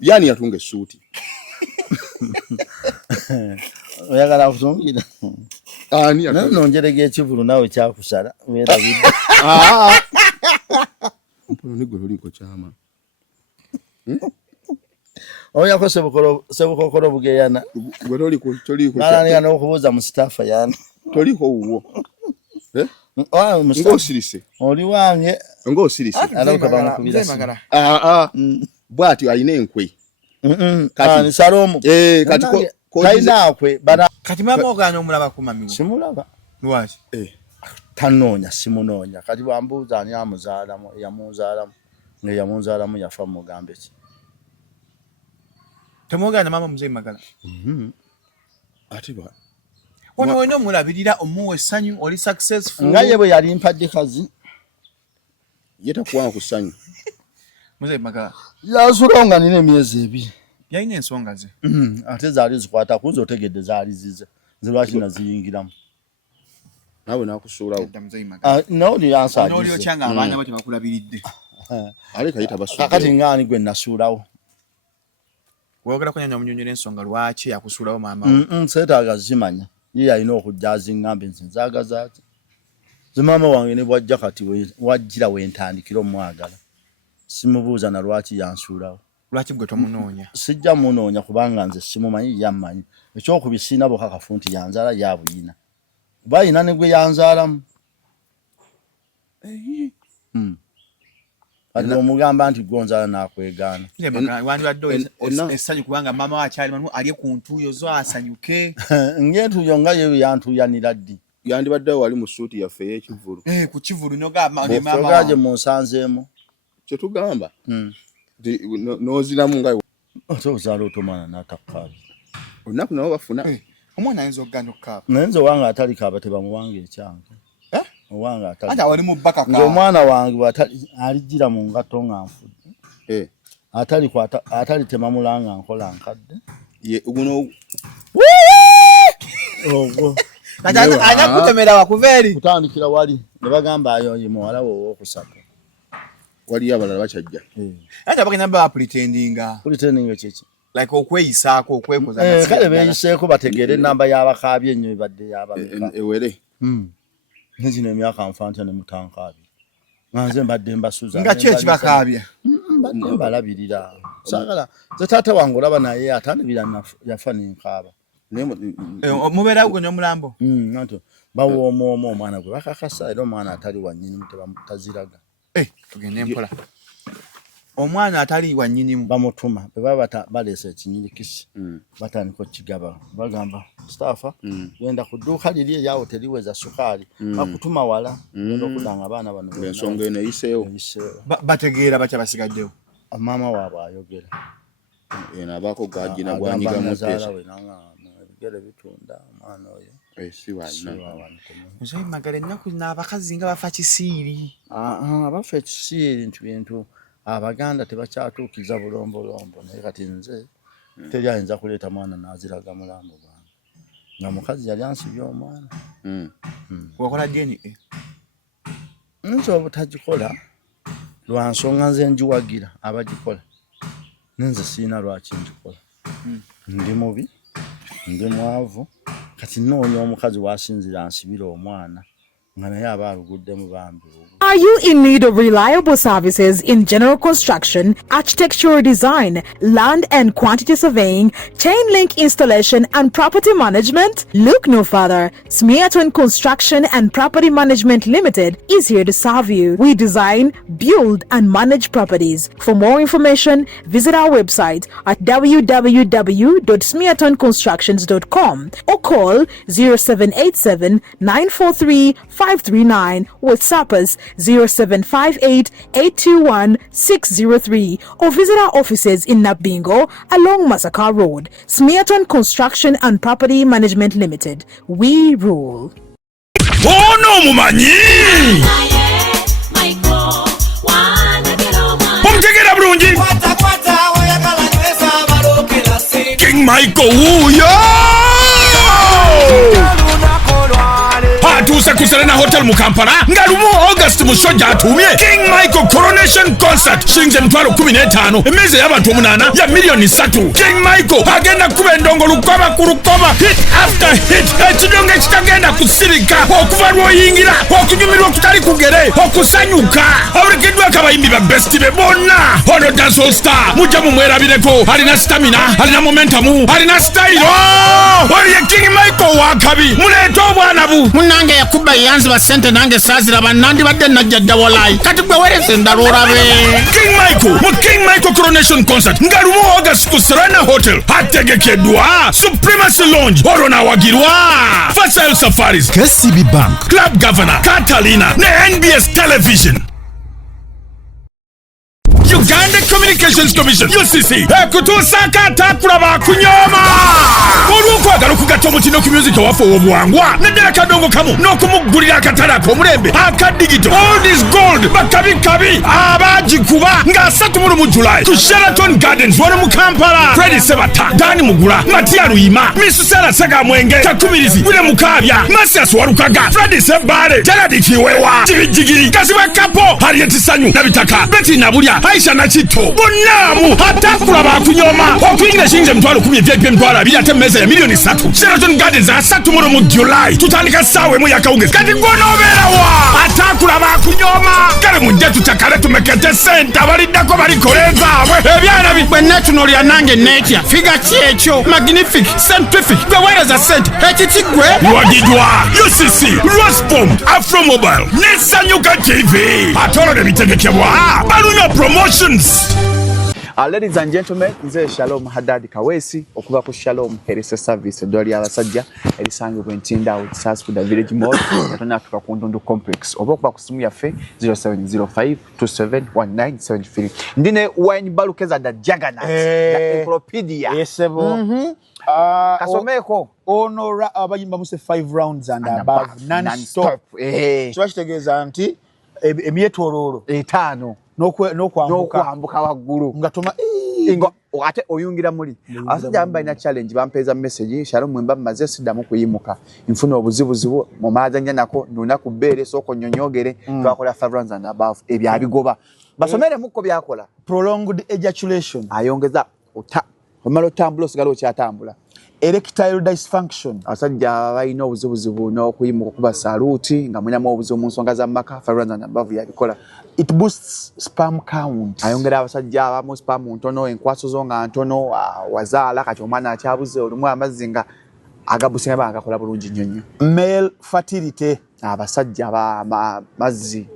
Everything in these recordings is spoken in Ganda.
Yani yatunga essuuti. Oyagala kutungira. Ani yatunga. Nonjerege ekivulu nawe kyakusala. Weerabidde. Mpolo nigwe oliko kyama. Oyako sebukokolo bugeyana. Gwe toliko Nalani yana okubuuza mu staffa yana. Toliko uwo. Ngosirise. Oli wange. Ngosirise. Alauka bamukubira. Bwati alina enkwe. Kati Salomo. Kati ko kainakwe bana. Kati mama oganya omulaba ku mami. Simulaba. Lwaki? Tanoonya simunoonya. Kati bambuuza ani amuzaalamu yamuzaalamu. Ne yamuzaalamu yafa mugambe ki. Temwogana mama Mzee Magala. Ati ba. Wano omulabirira omuwe essanyu oli successful. Nga ye bwe yali mpadde kazi. Yeta kuwa ku ssanyu. Mzee Magala. Yazula nga nina emyezi 2. Yalina ensonga ze. Ate zaali zikwata kuzo otegedde zaali zize. Zilwaki naziyingiramu. Nawe nakusuulawo. Mzee Magala. Noli yansa. Noli okyanga abaana bati bakulabiridde. Aleka yita basuula. Kakati ngani gwe nasuulawo. Wogera ko nyanya munyonyera ensonga lwaki yakusuulawo maama. Seetaaga zimanya. Ye alina okujja azingambe nsinzaaga zaaki. Zimama wange ne bwajja kati wajjira wentandikira omwagala. Simubuuza na lwaki yansuulawo. Lwaki gwe tomunoonya? Sijja munoonya kubanga nze simumanyi yammanyi. Ekyokubisiina bukakafu nti yanzaala yabuyina. Bayina ne gwe yanzaalamu. Kati omugamba nti gonzaala n'akwegaana. Wandibadde essanyu kubanga maama we akyali manu ali ku ntuuyo zo asanyuke. Ng'entuuyo nga ye yantuuyanira ddi. Yandibadde wali mu ssuuti yaffe ey'ekivulu. Ku kivulu n'ogamba ne maama wawe. Kyogaje munsanzeemu. Kye tugamba. N'oziramu nga ate ozaala otomwana n'atakkaaba. Olunaku nabo bafuna. Omwana ayinza okugana okukaaba. Naye nze owange atali kaaba tebamuwanga ekyange. Owange atali. Ate wali mu bbaka kaaba. Nze omwana wange alijjira mu ngatto nga nfudde. Atali temamulanga nkola nkadde. Guno. Ogwo. Anya kutomera wakuva eri. Kutandikira wali ne bagamba ayo ye muwala wo owokusatu. Wali abalala bakyajja. Ate abagenda ba pretendinga. Pretendinga kiki? Like okweyisaako okwekoza. Kale beyiseeko bategeere ennamba y'abakaabye ennyo ebadde y'abameka. Ewere. Nezino emyaka nfanta ne mutankaabi. Nze mbadde mbasuza. Nga ki ekibakaabya? Mbadde mbalabirira. Saagala ze taata wange olaba naye atanibira yafa n'enkaaba. Mubeera gwe n'omulambo? Nto bawoomoomo omwana gwe bakakasa era omwana atali wannyinimu taziraga. Tugende mpola. Omwana atali wannyinimu bamutuma bwe baba baleese ekinyirikisi batandika okigaba bagamba staffa genda ku dduuka liri eryawo teriweza sukaali bakutuma wala okudanga abaana bano ensonga eno eyiseewo bategeera batya basigaddewo maama waabwe ayogera eno abaako gajina gwanyiga mu pesa ebigere bitunda omwana oyo Mzee Magala ennaku n'abakazi nga bafa kisiiri. Abafa ekisiiri nti bintu Abaganda tebakyatuukiza bulombolombo naye kati nze teri ayinza kuleeta mwana n'aziraga mulambo gwange. Nga mukazi yali ansibye omwana. Wakola DNA? Nze obutagikola lwa nsonga nze njiwagira abagikola. Nze siina lwaki njikola. Ndi mubi, ndi mwavu, kati noonya omukazi wasinzira ansibira omwana. Are you in need of reliable services in general construction, architectural design, land and quantity surveying, chain link installation, and property management? Look no further. Smeaton Construction and Property Management Limited is here to serve you. We design, build, and manage properties. For more information, visit our website at www.smeatonconstructions.com or call 0787 943 539 with Sappers 0758 821 603 or visit our offices in Nabingo along Masaka Road. Smeaton Construction and Property Management Limited. We rule. Oh no, mumanyi! Omtegera bulungi! King Michael, woo yo! yatuuse ku Serena Hotel mu Kampala nga lumu August musojja atumye King Michael Coronation Concert shinze mtwalo 15 emeze y'abantu 8 ya milioni 3. King Michael agenda kuba endongo lukoba ku lukoba hit after hit ekidongo ekitagenda kusirika okuva lwoyingira okunyumirwa okutali kugere okusanyuka abulikiddwa akabayimbi ba best be bonna ono Dancehall Star mujja mumwerabireko alina stamina alina momentum alina style oli King Michael wakabi muleeta obwana bu munange yakuba yanzi ba sente nange sazira banandi badde najja dawolai kati gwe werese ndalora be King Michael mu King Michael Coronation Concert ngalumu August ku Serena Hotel hategekeddwa Supremacy Lounge orona wagirwa Facile Safaris KCB Bank Club Governor Catalina ne NBS Television Uganda Communications Commission UCC kutusaka atakula bakunyoma olw'okwagala okugatta omutino ku music waffe obuwangwa naddala kadongo kamu n'okumugulira akatale ak'omulembe aka digital all is gold bakabikabi abagikuba nga 3 July ku Sheraton Gardens wano mu Kampala Freddy Sebata Dani Mugula Matia Luyima Miss Sarah Sagamwenge Kakumirizi Wile Mukabya Masias Warukaga Freddy Sebale Gerard Kiwewa Jigiri Kasiba Kapo Harriet Sanyu Nabitaka Betty Nabulya Aisha Nachito bonamu atakula bakunyoma okuyingira shinze mtwalo 10 VIP mtwalo 2 ate meza ya milioni 3 Sheraton Gardens asatu mu July tutandika sawe mu yakawunge kati gonoberawa atakula bakunyoma kale mujje tutakale tumekete senta balidako balikoleza abwe ebyana bibwe national ya nange netya figa kyekyo magnific scientific gwewereza sente ekikigwe wagidwa UCC Rospom Afro Mobile Nesanyuka TV atolo de bitegekebwa balunyo promotions. Ladies and gentlemen, nze Shalom Haddad Kawesi okuva ku Shalom Health Service eddwaliro ly'abasajja erisangibwa Ntinda Outside School Village Mall Katona Africa ku Ndundu Complex oba okuba ku simu yaffe 0705271973 ndine wine balukeza da Juggernaut da Encyclopedia yesebo kasomeko ono abayimba muse 5 rounds and above non-stop kitegeeza nti emyetololo 5 n'okwambuka waggulu ngatoma ate oyungira muli asajja amba ina challenge bampeza message Shalom mwemba maze sidamu kuyimuka nfuna obuzibuzibu mu mazanya nako nuna kubere soko nyonyogere twakola 5 rounds and above ebyabigoba basomere muko byakola prolonged ejaculation ayongeza omalo tambulo sigalo kyatambula erectile dysfunction asajja bayina obuzibuzibu n'okuyimuka kuba saluti nga mulinamu obuzibu mu nsonga za maka 5 rounds and above yabikola. It boosts sperm count. Ayongera abasajja abamu sperm ntono enkwaso zo nga ntono wazaala kati omwana akyabuze olumu amazinga agabusinga bagakola bulungi nnyo. Male fertility abasajja mazzi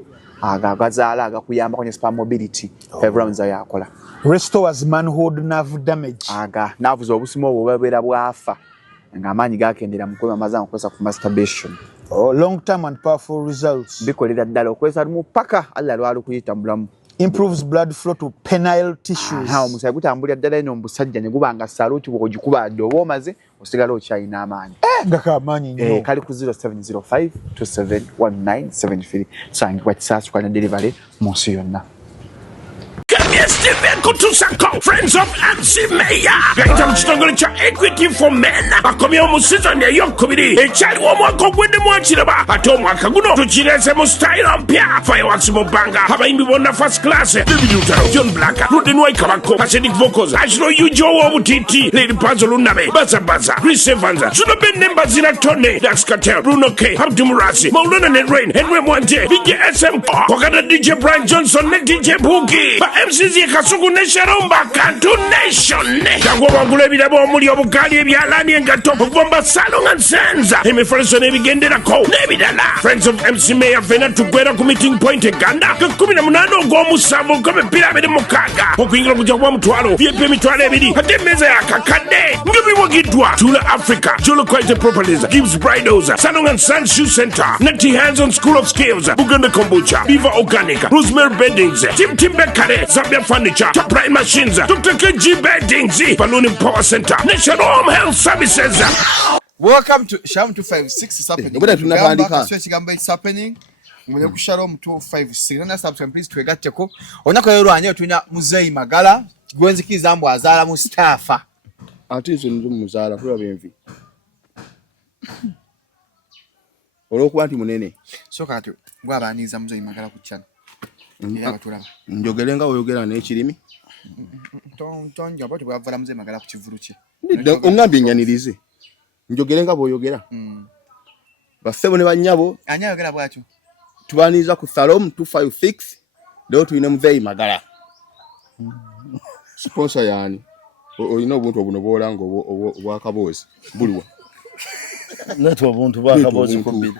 agazaala agakuyamba kwenye sperm mobility 5 rounds yakola. Restores manhood nerve damage. Nerves obusimo obubera bwafa nga amaanyi gakendera mu kuba amazanga okozesa ku masturbation. Long term and powerful results. Bikolera ddala okozesa lumu paka alla lwalu kuyitambulamu. Improves blood flow to penile tissues. Omusaya gutambulira ddala eno omusajja ne gubanga saluti bw'ogikuba oba omaze osigala okyalina amaanyi. Ngaka amaanyi nnyo. Kali ku 0705271973 tusangibwa Kisaasu kwa delivery mu nsi yonna. Friends of MC Mayor gaita mukitongole kya Equity for Men bakomyewo mu season ey'okubiri ekyaliwo omwaka ogweddemu akiraba ate omwaka guno tukireze mu style mpya Fireworks mu bbanga abayimbi bonna first class David Lutalo John Black Ruden Waikabako Pacific Vocals Ashlo Yujo w'obutiti Lady Pazo Lunabe Baza Chris Evans Zuno Benne Mbazira Tone Dax Cartel Bruno K Abdu Murasi Maulana Net Rain Henry Mwanje DJ SM Wakata DJ Brian Johnson ne DJ Boogie ba MCZ Kasugu ne Sharomba Kantu Nation Kangwa wangula ebirabo omuli obugali ebyalani engato okuvomba Salon and Sands emifaliso n'ebigenderako n'ebirala Friends of MC Mayor fena tugwera ku meeting point eganda ke 18 ogw'omusanvu nk'emipiira 26 okuyingira kujja kuba mutwalo VIP emitwalo 2 ate emmeeza yakakadde ng'ebiwagiddwa Tula Africa Jolo Quality Properties Gibbs Bridals Salon and Sands Shoe Center Nati Hands on School of Skills Buganda Kombucha Viva Organic Rosemary Beddings Tim Bekare Zambia Furniture Top Prime Machines Dr. KG Beddings Balloon Power Center National Home Health Services. Welcome to Shalom 256 is happening. It's happening. Mwenye ku Shalom 256 na subscribe please twegatteko. Onako lero anyo tunya Muzeyi Magala gwenzikiza mbu azaala mu staffa. Ati izo nzo muzaala kula benvi. olwokuba nti munene. So kati gwabaniza Muzeeyi Magala ku channel. Era batulaba. Njogere nga oyogera n'ekirimi. Tonja bwati bwavala Muzeeyi Magala ku kivulu kye. Ongambye nyanirize. Njogere nga bw'oyogera. Baffebo ne bannyabo. Ani ayogera bwatyo? Tubaniza ku Salom 256. Leo tulina Muzeeyi Magala. Sponsor yani. Olina obuntu obuno bw'olanga obwakaboozi. Buliwa. Netu obuntu bwakaboozi kubiri.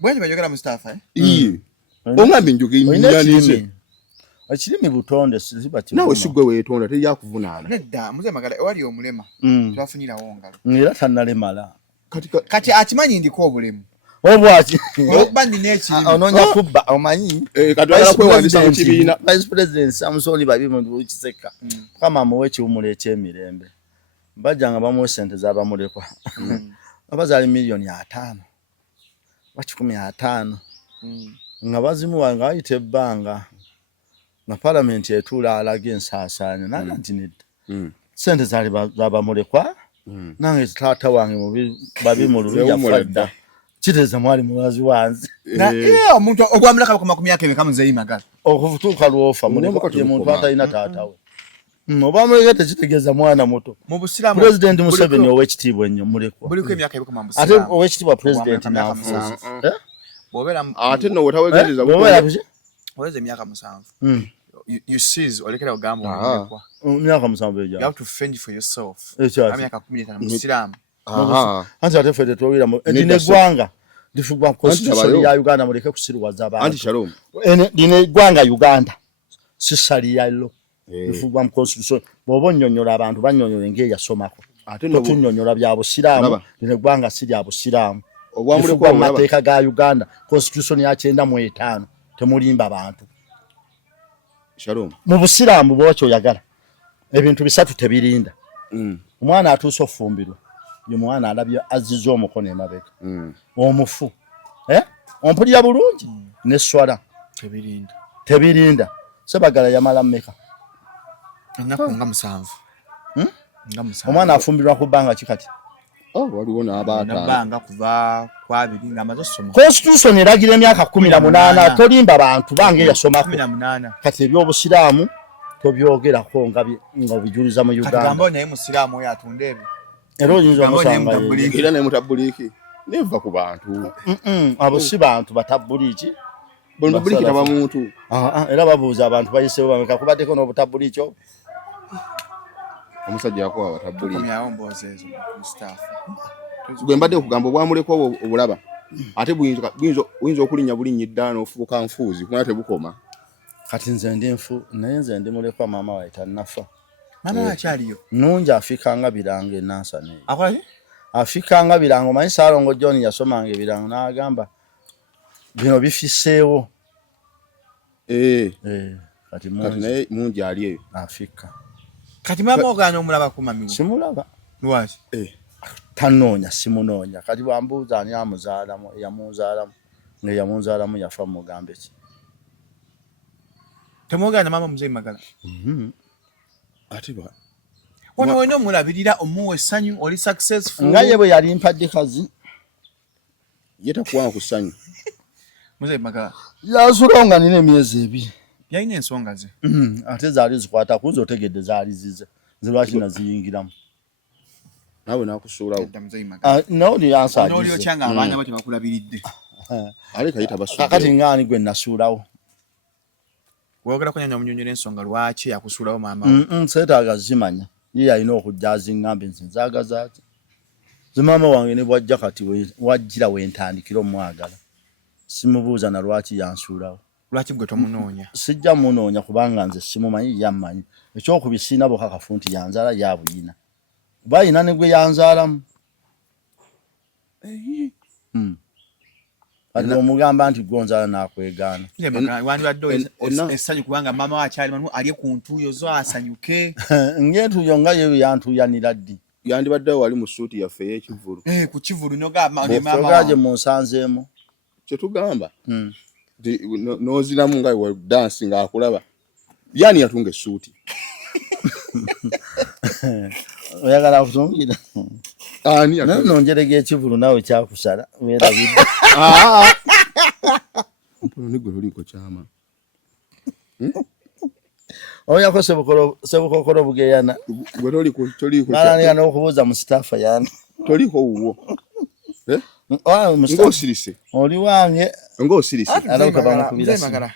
Bwenyi bayogera Mustafa Ongambye njogere nyanirize. Ekirimi butonde siba kivuma. Nawe sigwe weetonda teri yakuvunaana. Nedda Muzeeyi Magala wali omulema. Twafunirawo ngalo. Era tannalemala. Kati akimanyi ndiko obulemu. Obwaki. Bandi n'ekirimi. Ononya kubba omanyi. Kadwala kwewandisa mu kibiina. Vice President Samson Babimundu Kiseka. Kama muwe kiwumula eky'emirembe. Bajjanga bamuwe ssente z'abamulekwa. Abazaali miliyoni 5. Baki 15. Nga bazimuwa nga ayita ebbanga. Na parliament etula alaga ensaasaanya nanga nti nedda. Ssente zaali z'abamulekwa. Nange taata wange Babimululu yafadda. Kiteeza mwali muwazi wanzi. Omuntu ogwamuleka bakoma ku myaka emeka Muzeeyi Magala. Okutuuka lwofa mulekwa ye muntu atalina taata we. Obamuleka tekitegeeza mwana muto. Mu Busiraamu President Museveni ow'ekitiibwa ennyo mulekwa. Buliko emyaka ebikoma mu Busiraamu. Ate ow'ekitiibwa President n'afuuza. Bw'obeera ate no wetawegereza oweza emyaka 7. You seize olekera ogamba omulekwa. Myaka 7 eja. You have to fend for yourself. Ekyaki. Emyaka 15 mu Busiraamu. Anti ate ffe tetwogera lino eggwanga lifugwa constitution ya Uganda muleke kusiruwaza abantu. Anti Shalom. Lino eggwanga Uganda si sharia lo. Lifugwa mu constitution. Bw'oba onnyonnyola abantu bannyonnyola ng'eyasomako. Ate no tunnyonnyola bya Busiraamu lino eggwanga si lya Busiraamu. Lifugwa mu mateeka ga Uganda constitution ya 95 temulimba abantu. Shalom. Mu Busiraamu bw'okyoyagala ebintu bisatu tebirinda. Omwana atuusa ofumbirwa. Yomwana alabye azizo omukono emabega. Omufu. Ompulira bulungi n'esswala tebirinda. Sebagala yamala mmeka. Ennaku nga 7. Omwana afumbirwa ku bbanga kikati. Waliwo n'abanga kuva kwa 2 ng'amaze okusoma. Constitution eragira emyaka 18 tolimba bantu bange yasomako. 18. Kati eby'Obusiraamu tobyogerako nga bijuliza mu Uganda. Kagamba naye Musiraamu oyo atunda ebyo. Era oyinza omusanga era ne mutabuliki neva ku bantu. Abo si bantu batabuliki. Buliki taba muntu. Era babuuza abantu bayisewo bameka kubaddeko n'obutabuliki obwo. Omusajja yakoba batabuliki. Komyawo mboozeezo Mustafa. Gwe mbadde okugamba obwamulekwa obulaba. Ate buyinza okulinnya bulinnya eddaano ofuuka nfuuzi kuba tebukoma. Kati nze ndi nfu naye nze ndi mulekwa maama we tannafa. Mama wakyaliyo. Nungi afikanga biranga enansane. Akola ki? Afikanga biranga manyi Saalongo John yasomanga ebiranga n'agamba bino bifiseewo. Kati naye mungi ali eyo. Afika. Kati mama ogana omulaba ku mami. Simulaba. Lwaki? Tanoonya simunoonya. Kati bwambuuza ani amuzaalamu yamuzaalamu. Ne yamuzaalamu yafa mugambe ki. Temwogana mama Muzeeyi Magala. Ate ba. Ono wena omulabirira omuwe essanyu oli successful. Nga ye bwe yali mpadde kazi. Yetakuwa ku ssanyu. Muzeeyi Magala. Yazulawo nga nina emyezi 2. Yalina ensonga ze. Ate zaali zikwata kuzo otegedde zaali zize. Zilwaki naziyingiramu. Nawe nakusuulawo. Muzeeyi Magala. N'oli yansagize. N'oli okyanga abaana bo tebakulabiridde. Aleka yita basuula. Kakati ng'ani gwe nasuulawo. Wogera ko nyanya omunyonyera ensonga lwaki yakusuulawo maama. Seetaaga zimanya. Ye alina okujja azingambe nze nzaagazaaki. Ze maama wange ne bwajja kati wajjira wentandikira omwagala. Simubuuza na lwaki yansuulawo. Lwaki gwe tomunoonya? Sijja munoonya kubanga nze simumanyi yammanyi. Ekyokubisiina bukakafu nti yanzaala yabuyina. Bayina ne gwe yanzaalamu. Kati omugamba nti gonzaala n'akwegaana. Wandibadde essanyu kubanga maama wakyali manu ali ku ntuuyo zo asanyuke. Ng'entuuyo nga ye yantuuyanira ddi. Yandibadde wali mu suuti yaffe ey'ekivulu. Ku kivulu n'ogamba ne maama. Bw'ogaaje mu nsanzeemu. Kye tugamba. N'oziramu nga we dansi ng'akulaba. Yani yatunga essuuti. Oyagala kutungira. Ani nongerega ekivulu nawe kyakusala weerabidde. Mpono ni gwe liko chama. Oyako sebukokolo bugeyana. Gwe toliko. Malani n'okubuuza mu staff yani. Toliko uwo. Ngosirise. Oli wange. Ngosirise. Alauka bamukubira.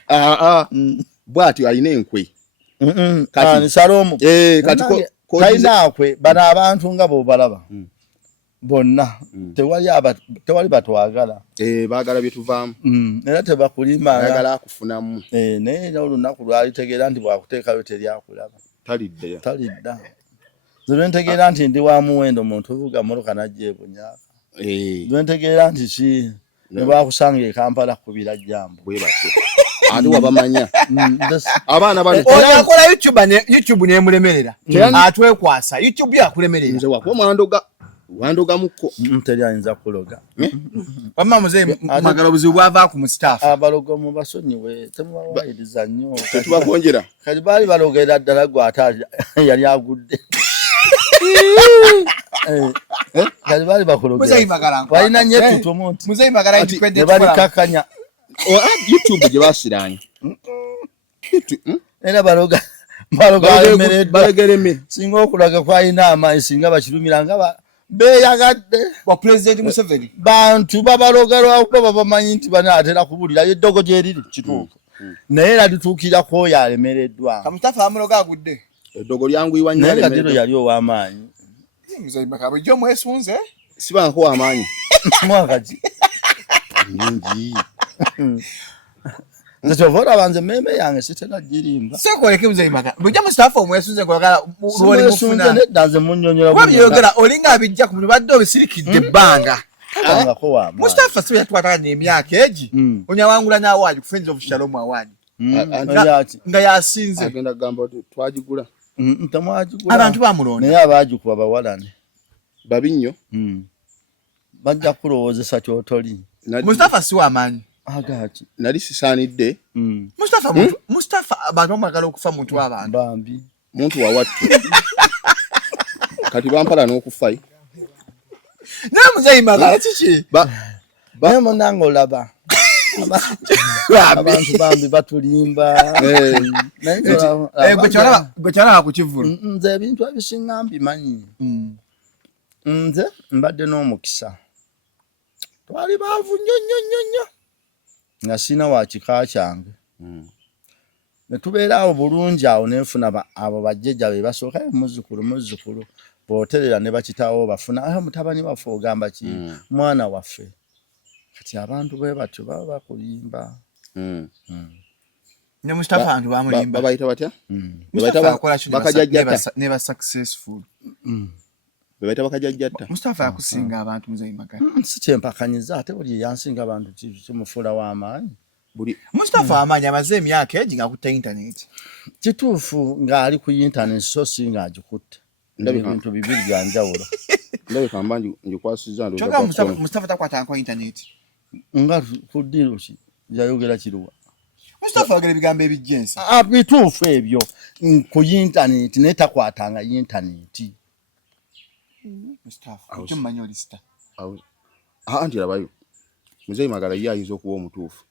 Bwati alina enkwe. Kati Salomo. Kati ko kainaakwe bana abantu nga bo balaba. Bonna tewali batwagala. Baagala byetuvaamu. Era tebakulima. Baagala akufunamu. Naye olunaku lwalitegeera nti bwakuteekayo teryakulaba. Talidda. Zwe ntegeera nti ndi wa muwendo omuntu ovuga mmotoka najja ebunyaaka. Zwe ntegeera nti ki ne bwakusanga e Kampala kubira jambo. Bwe batyo. Andi wabamanya. Abaana bano. Oyakola YouTube nemulemerera. Atwekwasa YouTube yakulemerera. Nze wako wandoga muko. Mteri ayinza kuloga. Wamma muzeyi magala buzibu bwava ku mustaff. Abalogo mu basonyiwe temubawairiza nnyo. Tetubakonjera. Kati bali balogera ddala gwata yali agudde. Kati bali bakulogera. Muzeyi magala. Walina nnyo tutumonti. Muzeyi magala independent. Bali kakanya. YouTube gye basiranye. Era baloga balegereme. Singa okulaga kwalina amaanyi singa bakirumira nga beyagadde wa President Museveni. Bantu babalogera kuba bamanyi nti bana atera kubulira eddogo gye liri kituufu. Naye era lituukira ko yalemereddwa. Kamutafa amuloga agudde. Eddogo lyanguywa nnyo yalemereddwa. Naye yali ow'amaanyi. Muzeyi makaba jo mwesunze. Siba nko amaanyi. Mwakaji. Nyingi. Nzovora banze meme yange sitena jirimba. Sekoleke muzeyi makaba. Bujja mustaff omwesunze kolagala ruoli mufuna. Danze munyonyola. Wabiyogera olinga abijja ku mulwadde obisirikidde bbanga. Anga ko wa. Mustafa sibe yatwataka n'emyaka egi. Onyawangula na award ku Friends of Shalom award. Nga yasinze. Agenda gamba twagigula. Ntamwagigula. Abantu bamulonda. Naye abagikuba bawalane. Babinnyo. Bajja kulowoozesa kyotoli. Mustafa si w'amaanyi. Agaki. Nali sisaanidde. Mustafa abantu bamagala okufa muntu w'abantu. Bambi. Muntu wa wattu. Kati bampala n'okufa. Naye muzeyi magala kiki? Naye munange olaba. Abantu bambi batulimba. Gwe kyalaba ku kivulu. Nze ebintu ebisinga mbimanyi. Nze mbadde n'omukisa. Twali baavu nnyo. Nga sina wa kika kyange. Ne tubeera awo bulungi awo nenfuna abo bajjajja be basooka muzzukulu booterera ne bakitaawo bafuna mutabani waffe ogamba ki mwana waffe. Kati abantu bwe batyo baba bakulimba. Ne Mustafa antu bamulimba. Babayita batya? Mustafa akola kino never successful. Babayita bakajjajjatta. Mustafa akusinga abantu muzeyi magala. Si kyempakanyiza ate buli yansinga abantu kimufuula w'amaanyi. Mustafa amaanyi amaze emyaka egi nga akutte internet. Kituufu ng'ali ku internet so si ng'agikutte. Ebintu bibiri bya njawulo. Ndabika mba ngikwasizza ndo. Kyokka Mustafa takwata nko internet. Nga ku ddiiro ki yayogera kiruwa. Mustafa agera ebigambo ebijjensi. Bituufu ebyo ku internet naye takwatanga internet. Mustafa ekyo mmanyi oli sita. Anti labayo. Muzeyi magala ye ayinza okuba omutuufu.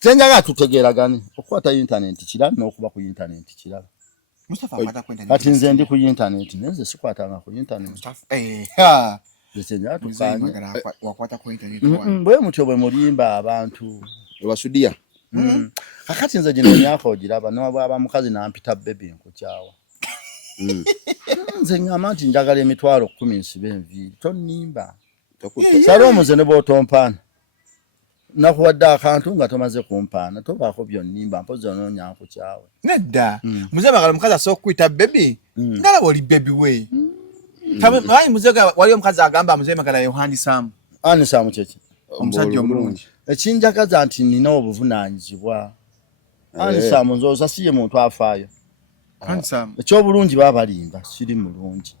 Tenjaga tutegeeragane okukwata internet kirala n'okuba ku internet kirala. Mustafa akwata ku internet. Kati nze ndi ku internet nze sikwatanga ku internet. Mustafa Zesenja tukanye. Wakwata ku internet. Bwe mutyo bwe mulimba abantu. Ebasudia. Kakati nze gino myaka ogiraba n'ababa mukazi nampita baby nkukyawa. Nze ngamba nti njagala emitwalo 10 nsibe enviiri tonnimba. Salomo ze ne bw'otompaana. Nakuwadde akantu nga tomaze kumpaana tobaako byonnimba mpozi onoonya nkukyawe. Nedda. Muzeyi magala mukazi asooka okuyita baby. Ngalaba oli baby we. Tamanyi muzeyi wali omukazi agamba muzeyi magala yohandisamu. Anisamu kyeki. Omusajja omulungi. Ekinjagaza nti nina obuvunaanyizibwa. Anisamu nzooza si ye muntu afaayo. Anisamu. Ekyobulungi baba balimba siri mulungi.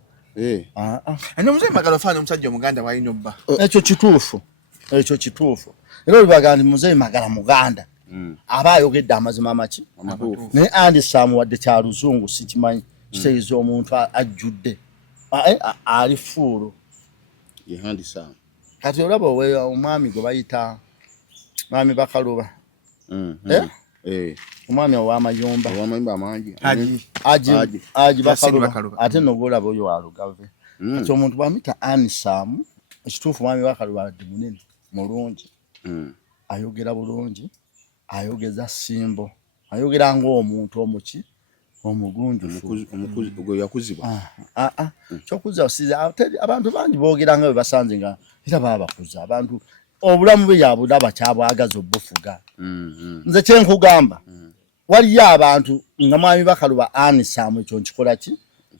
Ane muzeyi magala ofaana omusajja omuganda bwalina obba. Ekyo kituufu. Era olibaga nti muzeyi magala muganda. Aba ayogedde amazima maki. Naye Anisamu wadde kya luzungu sikimanyi kitegeeza omuntu ajjudde. Ali fuulu. ye handsome. Kati olaba we omwami gwe bayita mwami Bakaluba. Omwami ow'amayumba. Ow'amayumba amangi. Aji Bakaluba. Ate n'ogolaba oyo walugave. Kati omuntu bamita handsome, ekituufu mwami Bakaluba adi munene mulungi. Ayogera bulungi, ayogeza simbo, ayogera ng'omuntu omuki omugunjufu gwe yakuzibwa. Kyokuza osiza abantu bangi boogera nga bwe basanze nga era baba bakuza abantu obulamu bwe yabulaba kyabwagaza obufuga. Nze kyenkugamba waliyo abantu nga mwami Bakaluba handsome ekyo nkikola ki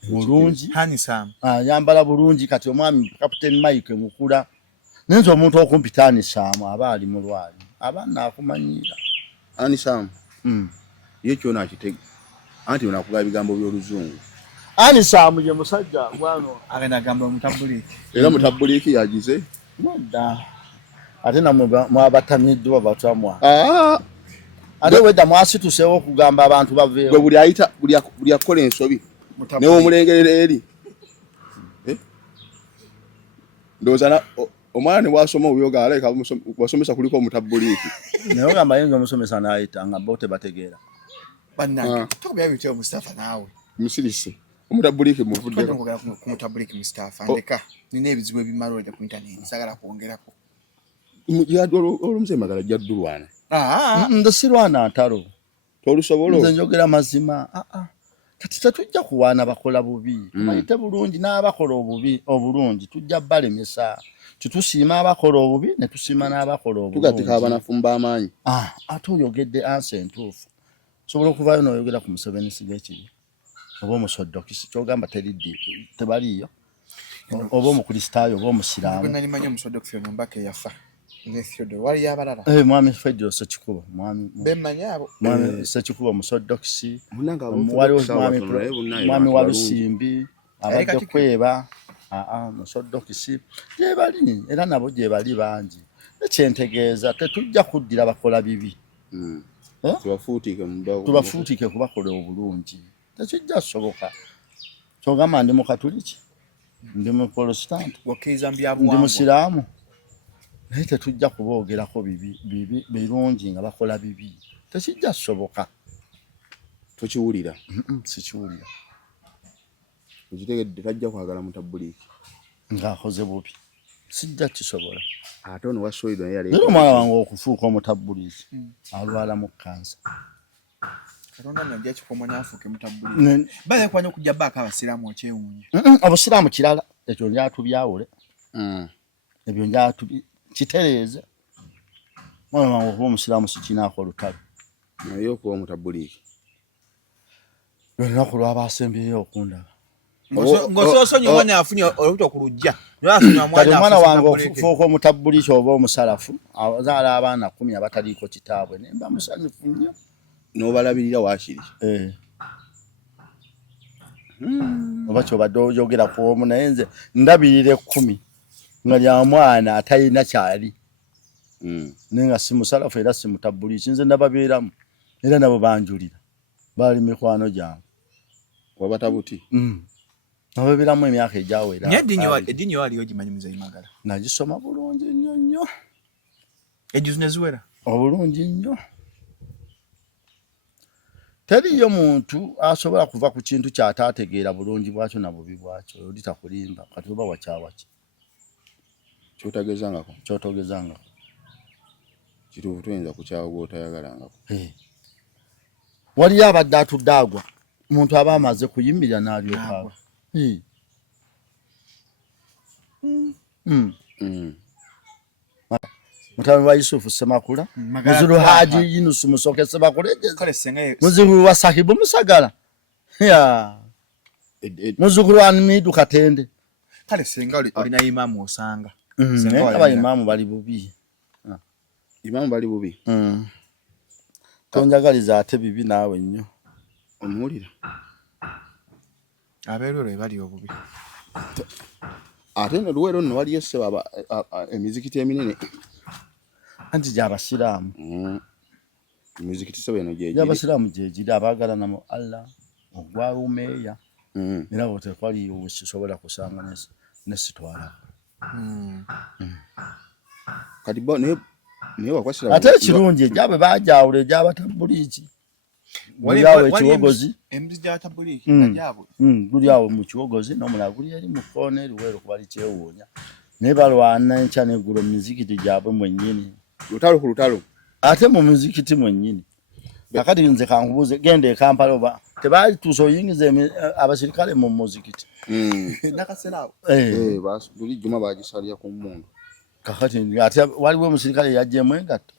bulungi handsome yambala bulungi. Kati omwami Captain Mike Mukula nenzo omuntu okumpita handsome aba ali mulwali abaana akumanyira handsome ye kyona akitege anti unakuga bigambo by'oluzungu. Handsome je musajja gwano agenda gamba mutabuliki era mutabuliki yagize nda ate na mwabatamiddwa batwamwa ate wedda mwasitusewo okugamba abantu baveewo gwe buli ayita buli akola ensobi newo omulengerera eri ndowooza omwana ne bwasoma obuyoga aleka basomesa kuliko omutabuliki naye ogamba yinza omusomesa n'ayita nga bote bategeera bannange tokubya bityo Mustafa naawe musirisi omutabuliki muvuddeko ku mutabuliki Mustafa ndeka nina ebizibu ebimala olya ku internet sagala kwongerako olumuze magala jaddulwana nze sirwana ntalo tolusobola nze njogera mazima kati tetujja kuwaana bakola bubi tubayite bulungi n'abakola obubi obulungi tujja balemesa tutusiima abakola obubi ne tusiima n'abakola obulungi tugatika abanafumba amaanyi ate oyogedde ansi entuufu sobola okuvaayo n'oyogera ku Museveni sigekibi oba omusoddokisi kyogamba teriddi tebaliyo oba omukristaayo oba omusiraamu nalimanya omusoddokisi ono mbaka eyafa ng'Theodore waliyo abalala mwami Fedro Sekikubo bemmanya abo mwami Sekikubo musoddokisi mwami Walusimbi abadde kweba musoddokisi gye bali era nabo gye bali bangi ekyentegeeza tetujja kuddira bakola bibi tubafuutike kubakola obulungi tekijja kusoboka kyogamba ndi mukatuliki ndi muprotestant ndi musiraamu naye tetujja kuboogerako bibi birungi nga bakola bibi tekijja kusoboka tokiwulira sikiwulira okitegedde tajja kwagala mutabuliki ng'akoze bubi sijja kisobola ate ono wasoido naye naye omwana wange okufuuka omutabuliki alwala mu kansa Katonda najja kikomo n'afuuke mutabuliki bayakwanya okujja baako abasiraamu okyewuunya obusiraamu kirala ekyo njatubyawule ebyo njatubi kitereeze mwana wange okuba omusiraamu sikinaako olutalo naye okuba omutabuliki lwenaku lwabasembyeyo okundaba ng'osonyiwa omwana afunye olubuto ku lujja kati omwana wange okufuuka omutabuliki oba omusalafu azaala abaana 10 abataliiko kitaabwe nemba musanyufu nnyo n'obalabirira waakiri oba kyobadde oyogera ku omu naye nze ndabirira 10 nga lya mwana atalina kyali naye nga si musalafu era si mutabuliki nze ndababeeramu era nabo banjulira baali mikwano gyange wabatabuti nababeeramu emyaka egyawera eddiini waliyo gimanyi muzeyi Magala nagisoma bulungi nnyo nnyo ejuzi neziwera obulungi nnyo teriyo muntu asobola kuva ku kintu kyataategeera bulungi bwakyo na bubi bwakyo oli takulimba kati oba wakyawaki kyotogezangako kituufu tuyinza kukyawa gw'otayagalangako waliyo abadde atudde agwa omuntu aba amaze kuyimirira n'alyokaagwa mutami wa Yusufu Semakula muzulu Haji Yunus Musoke Semakula muzulu wa Sahibu Musagala muzukulu wa Midu Katende kale senga olina imamu osanga aba imamu bali bubi tonjagaliza ate bibi naawe nnyo omuwulira abeerwe bali obubi ate n'oluwero nno waliyo sseba emizikiti eminene anti gy'abasiraamu emizikiti sseba eno gy'abasiraamu gyegiri abaagalana mu Allah ogwalumeeya era wotekwaliyo wekisobola kusanga nesitwala kati bo ne wakwasira ate kirungi ejabwe bajawule jabatabuliki wali awo ekiwogozi embuzi jabatabuliki najabwe guli awo mu kiwogozi n'omulala guli eri mu koona eriweero kubali kyewuunya naye balwana enkya n'eggulo mu mizikiti gyabwe mwennyini lutalo ku lutalo ate mu muzikiti mwennyini kakati nze kankubuuze genda e Kampala oba tebalituusa oyingiza abasirikale mu muzikiti nakaseraawo buli juma bagisalya ku mmundu kakati ate waliwo omusirikale yajjemu engatto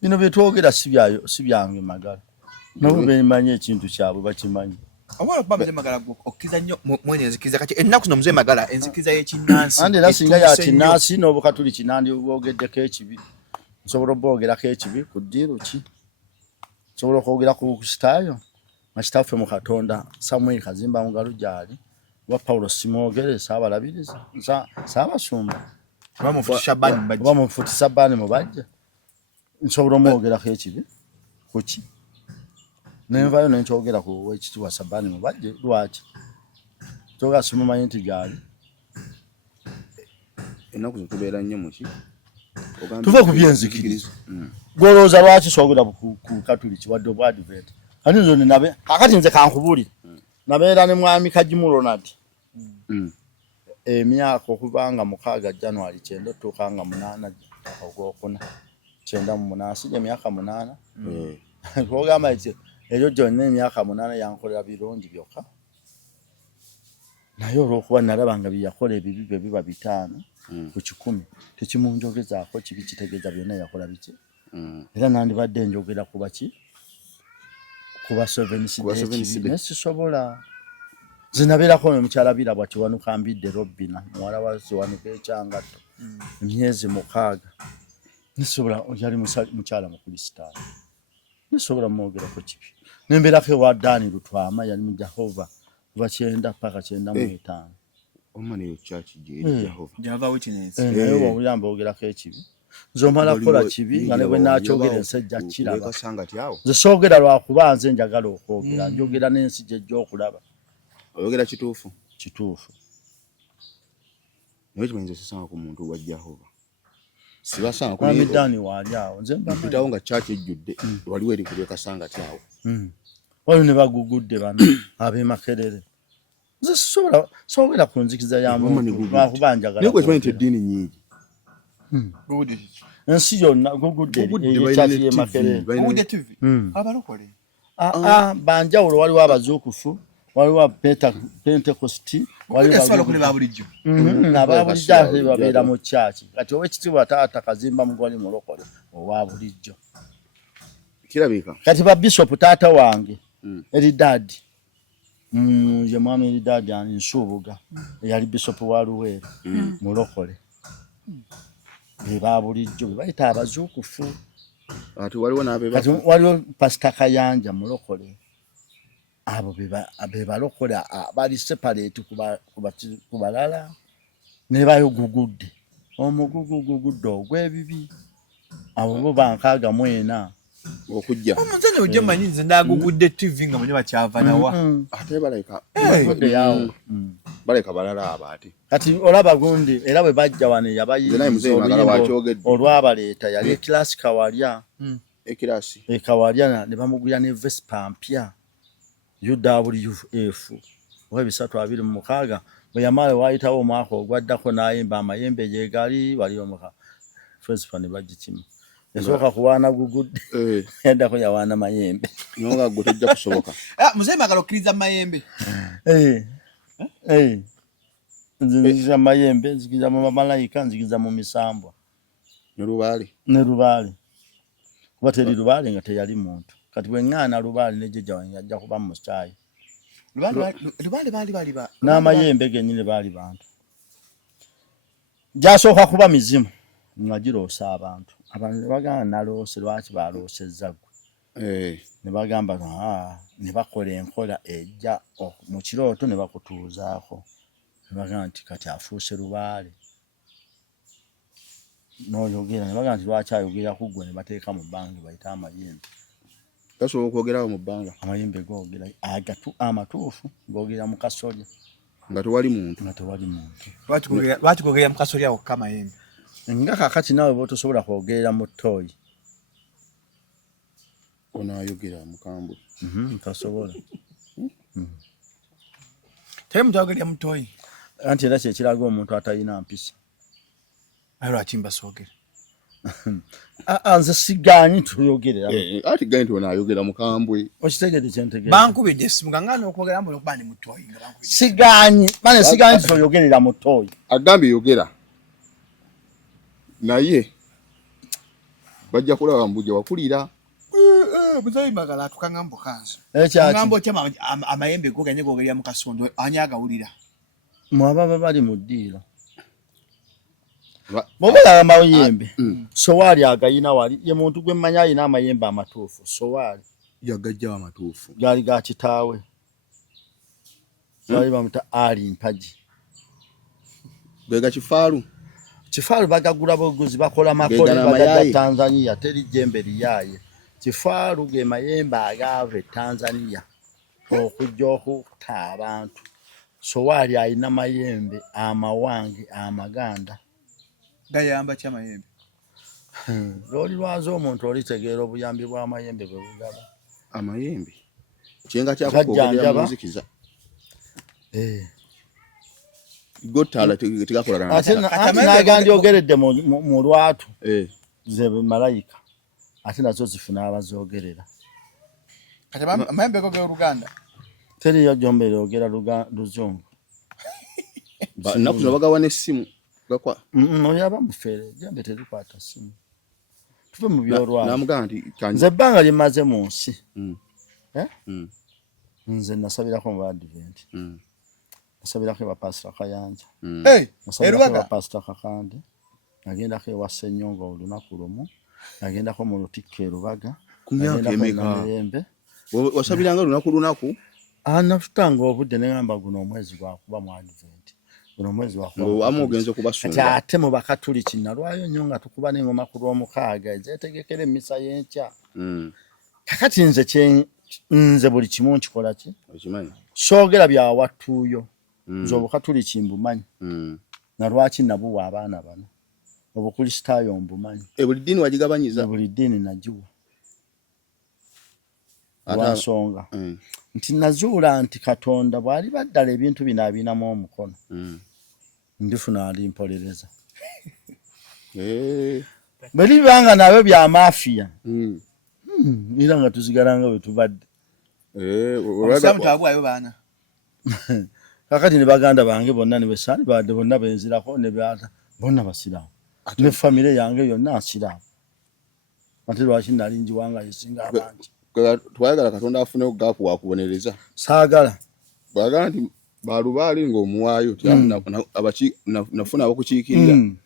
bino byetwogera si byange magala nabo bemanyi ekintu kyabwe bakimanyi awala kuba mzee magala okkiza nnyo mwene enzikiriza kati ennaku zino mzee magala enzikiriza y'ekinnansi andi era singa ya kinnansi n'obukatuli kinandi bwogeddeko ekibi nsobola obwogerako ekibi ku ddiiro ki nsobola okwogera ku sitaayo nga kitaffe mu Katonda Samuel Kazimba Mugalu gyali oba Paulo Simwogere Saabalabirizi Saabasumba oba Mufuti Sabbaani Mubajja nsobola omwogerako ekibi kuki nenvayo nenkyogera ku wekitiibwa Sabbaani Mubajje lwaki kyoga simumanyi nti gyali ennaku zitubeera nnyo muki tuve ku byenzikiriza gwolowooza lwaki soogera ku katuliki wadde obwadiventi kati nzo ninabe kakati nze kankubulire nabeera ne mwami Kajimu Ronald emyaka okubanga 6 January 9 otuukanga 8 ogwokuna 9 mu 8 sije emyaka 8 kwogamba eki eryo gyonna emyaka 8 yankolera birungi byokka naye olw'okuba nalaba nga byeyakola ebibi bye biba 5 ku 10 tekimunjogezaako kibi kitegeeza byonna yakola biki era nandibadde njogera kuba ki kuba 7 nesisobola zinabeerako omukyala birabwa Kiwanuka Mbidde Robina muwala wa Kiwanuka ekyangatto emyezi 6 nesobola yali mukyala mukristaayo nesobola mwogerako kibi nembeerako ewa Dani Lutwama yali mu Jehova kuva 9 paka 9 omani church je Jehova Witness naye obuyamba ogerako ekibi nzomala kukola kibi nga ne bwe nakyogera ensejja kiraba nze soogera lwakuba nze njagala okwogera njogera n'ensi gyejja okulaba oyogera kituufu naye kimanyizo sisanga ku muntu wa Jehova sibasanga kwa midani wali awo nze mpitawo nga church ejjudde waliwo eri kubeka sanga tyawo waliwo ne bagugudde bano ab'Emakerere nze soogera ku nzikiza ya muntu lwakuba njagala naye gwekimanyi nti eddiini nnyingi ensi yonna gugudde ekyaki y'Emakerere abalokole banjawulo waliwo abazuukufu waliwo Pentecosti waliwo ababulijjo ababulijjo babeera mu kyaki kati owekitiibwa taata Kazimba Mugwali mulokole owa bulijjo kirabika kati ba bishop taata wange Eridadi ye mwami Eridadi ani Nsubuga yali bishop wa Luweero mulokole ba bulijjo bayita abazuukufu ati waliwo nabe kati waliwo Pastor Kayanja mulokole abo be balokole bali separate kubalala ne bayo gugudde omugugugudde ogw'ebibi abo bo bankaaga mwena okujja omunzanyo ojja manyi nze ndagugudde TV nga manyi bakyava nawa ate baleka yawo baleka balala abati kati olaba gundi era bwe bajja wane yabayinza olwabaleeta yali ekilasi Kawalya ekirasi Kawalya ne bamugulira ne Vespa mpya UWF oba 326 bwe yamala wayitawo omwaka ogwaddako n'ayimba amayembe gyegali wali omuka Vespa ne bagikima esooka kuwaana gugudde yaddako yawaana mayembe nonga gwe tojja kusoboka muzee magala okkiriza mayembe nzikiza mayembe nzikiza mu bamalayika nzikiza mu misambwa ne lubaale kuba teri lubaale nga teyali muntu kati bwe ŋŋaana lubaale ne jjajja wange ajja kuba mu kyayi lubaale baali n'amayembe gennyini baali bantu gyasooka kuba mizimu nga giroosa abantu ne bagamba naloose lwaki baloosezza gwe ne bagamba ne bakola enkola ejja mu kirooto ne bakutuuzaako ne bagamba nti kati afuuse lubaale n'oyogera ne bagamba nti lwaki ayogera ku ggwe ne bateeka mu bbanga bayita amayembe tasobola okwogerawo mu bbanga amayembe googera amatuufu googera mu kasolya nga tewali muntu. Lwaki kwogerera mu kasolya wokka amayembe? Nga kakati naawe bw'otosobola kwogerera mu ttooyi. Onaayogera mukambwe. Tasobola. Teri muntu ayogerera mu ttooyi. Anti era kyekiraga omuntu atalina mpisa. Ayo lwaki mbasoogera? Nze sigaanyi tuyogerera. Ati gani onaayogera mukambwe. Okitegedde kye ntegeeza. Bankubidde essimu nga ngana okwogera mbona okuba ndi mu ttooyi nga bankubidde. Sigaanyi. Mane sigaanyi tuyogerera mu ttooyi. Agambye yogera. Naye bajja kulaba mbujja wakulira. Muzayi magala atukangambo kanzo. Ekyaki. Ngambo kyama amayembe go ganye gogerera mu kasondo anyaga wulira. Mwaba bali mu ddiiro. Bw'obeera amayembe. Sowaali agayina wali ye muntu gwe mmanyi alina amayembe amatuufu. Sowaali. Yagajja amatuufu. Gali ga kitaawe. Sowaali bamuta Ali Mpagi. Bega kifaalu. Kifaalu bagagula boguzi bakola makole bagaga Tanzania teri jembe liyaye. Kifaalu ge mayembe agave Tanzania okujja okuta abantu. Sowaali alina mayembe amawange amaganda. Gayamba kya mayembe. Loli lwazo omuntu olitegeera obuyambi bw'amayembe bwe bugaba. Amayembe. Kyenga kyakokogera muzikiza. Gotala tigakolana. Ate nagandi ogeredde mu lwatu. Ze malayika. Ate nazo zifuna abazogerera. Kati amayembe go ge Luganda. Teri yo jombere ogera Luzungu. Nakuzo bagawa n'essimu. Gakwa. Oyaba mufere jambe terikwata simu. Tuve mu byolwa. Namugamba nti kanje. Nze bbanga limaze mu nsi. Nze nasabirako mu Advent. Nasabirako ba Pastor Kayanja. Nasabirako ba Pastor Kakande. Nagendako ewa Ssenyonga olunaku lumu. Nagendako mu Lutikke Lubaga. Kumyaka emeka. Wasabiranga lunaku. Nafutanga obudde ne ngamba guno omwezi gwa kuba mu Advent. Guno omwezi gwa kuba. Amugenze kubasunga. Ate mu Bakatuliki nalwayo nnyo nga tukuba n'engoma ku Lwomukaaga ezeetegekera emmisa y'enkya. Kakati nze buli kimu nkikola ki? Okimanyi. Soogera bya wattuuyo. Nze Obukatuliki mbumanyi. Na lwaki nabuwa abaana bano. Obukristaayo mbumanyi. Buli ddiini wagigabanyiza. Buli ddiini nagiwa. Lwansonga. Nti nazuula nti Katonda bw'ali baddala ebintu bino abinamu omukono. Ndifuna alimpolereza. Bwe libanga nabyo bya mafiya. Era nga tuzigalanga bwe tubadde. Omutabwayo baana. Kakati ne baganda bange bonna ne besaani badde bonna benzirako ne baata bonna basiraamu. Ne famire yange yonna asiraamu. Ate lwaki nali njiwanga yesinga abangi. Twayagala Katonda afunewo gaapu wakubonereza. Saagala. Bwagala nti balubaali ng'omuwaayo nafuna abakukiikirira.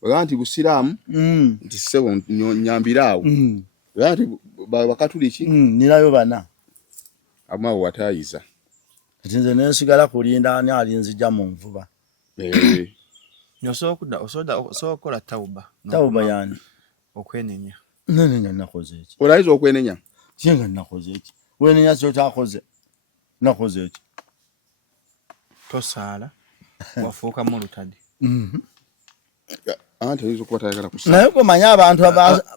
Bwagala nti Busiraamu nti ssebo nyambiraawo. Bwagala nti Bakatuliki nirayo bana. Amaawo wataayiza. Kati nze nensigala kulinda ani alinzija mu nvuba. Osobola kukola tawuba. Tawuba yani. Okwenenya. Nenenya nakoze eki. Olayiza okwenenya? Kinga nakoze eki. Wenenya kyo takoze. Nakoze eki. Tosaala. Wafuuka mu lutadi. Anti oyinza okuba tayagala kusala. Naye kumanya abantu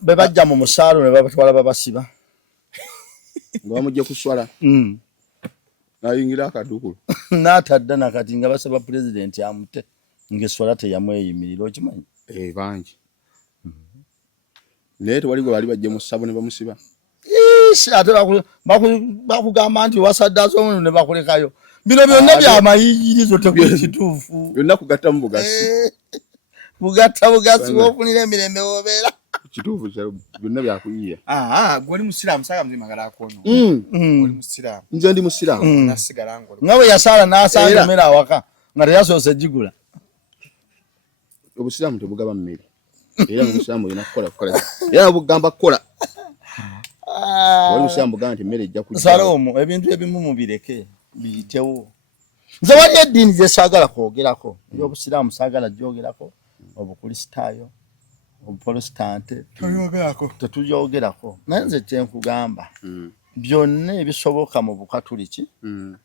be bajja mu musaalo ne babatwala babasiba. Nga bamujja kuswala. Nayingira akaduukulu. N'atadda nakati nga basaba pulezidenti amute. Ng'eswala teyamweyimirira okimanyi. Bangi. Naye tewali gwe bali bajje mu ssabo ne bamusiba. Ate bakugamba nti wasaddaza omuntu ne bakulekayo. Bino byonna byamayiyirizo tekuli kituufu. Byonna kugatta mu bugasi. Bugatta bugasi bw'ofunira emirembe wobeera. Kituufu byonna byakuyiya. Gwoli musiraamu saaga muzima gala akono. Gwoli musiraamu. Nze ndi musiraamu. Nasigala ngoli. Nga bwe yasaala n'asanga emmere awaka nga teyasoose gigula. Obusiraamu tebugaba mmere. Era mu Busiraamu olina kukola. Era bugamba kukola. Wali Busiraamu bugamba nti emmere ejja kujja. Saloomu ebintu ebimu mubireke biyitewo. Nze wali eddiini ze saagala kwogerako. Obusiraamu saagala gyogerako. Obukristaayo. Obuprotestante. Tetubyogerako. Naye nze kyenkugamba. Byonna ebisoboka mu Bukatuliki.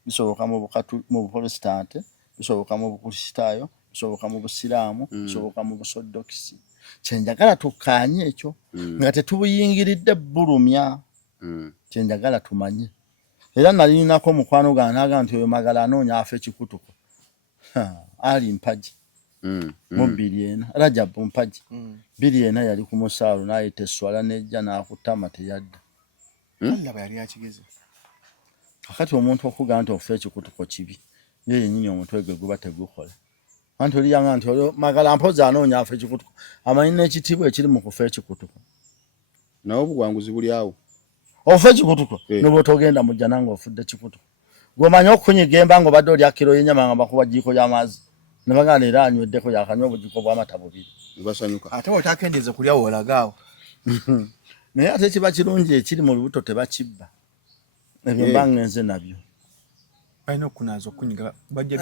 Bisoboka mu Buprotestante. bisoboka mu bukristaayo bisoboka mu busiraamu bisoboka mu busodokisi kyenjagala tukkaanye ekyo nga tetubuyingiridde bulumya kyenjagala tumanye era nalinako mukwano ganaga nti oyo magala anoonya afe ekikutuko ali mpaji mu biliena Rajabu mpaji biliena yali ku musaalo n'ayita esswala n'ejja n'akutama teyadda Ndaba yali akigeze kakati omuntu okugaa nti ofe ekikutuko kibi ye yennyini omutwe gwe guba tegukola anti oliyanga nti olyo magala mpozi anoonya afe ekikutuko amanyi n'ekitiibwa ekiri mu kufa ekikutuko nawe obugwanguzi buli awo ofe ekikutuko noba otogenda mujja nange ofudde ekikutuko gw'omanyi okunyiga emba ng'obadde olya kiro y'ennyama nga bakuba jjiiko y'amazzi ne bagala era anyweddeko yakanywa obujiiko bw'amata bubiri basanyuka ate otakendeeze kulya woolagaawo naye ate kiba kirungi ekiri mu lubuto tebakibba ebyo mba ngenze nabyo balina okukunaaza okunyiga bajja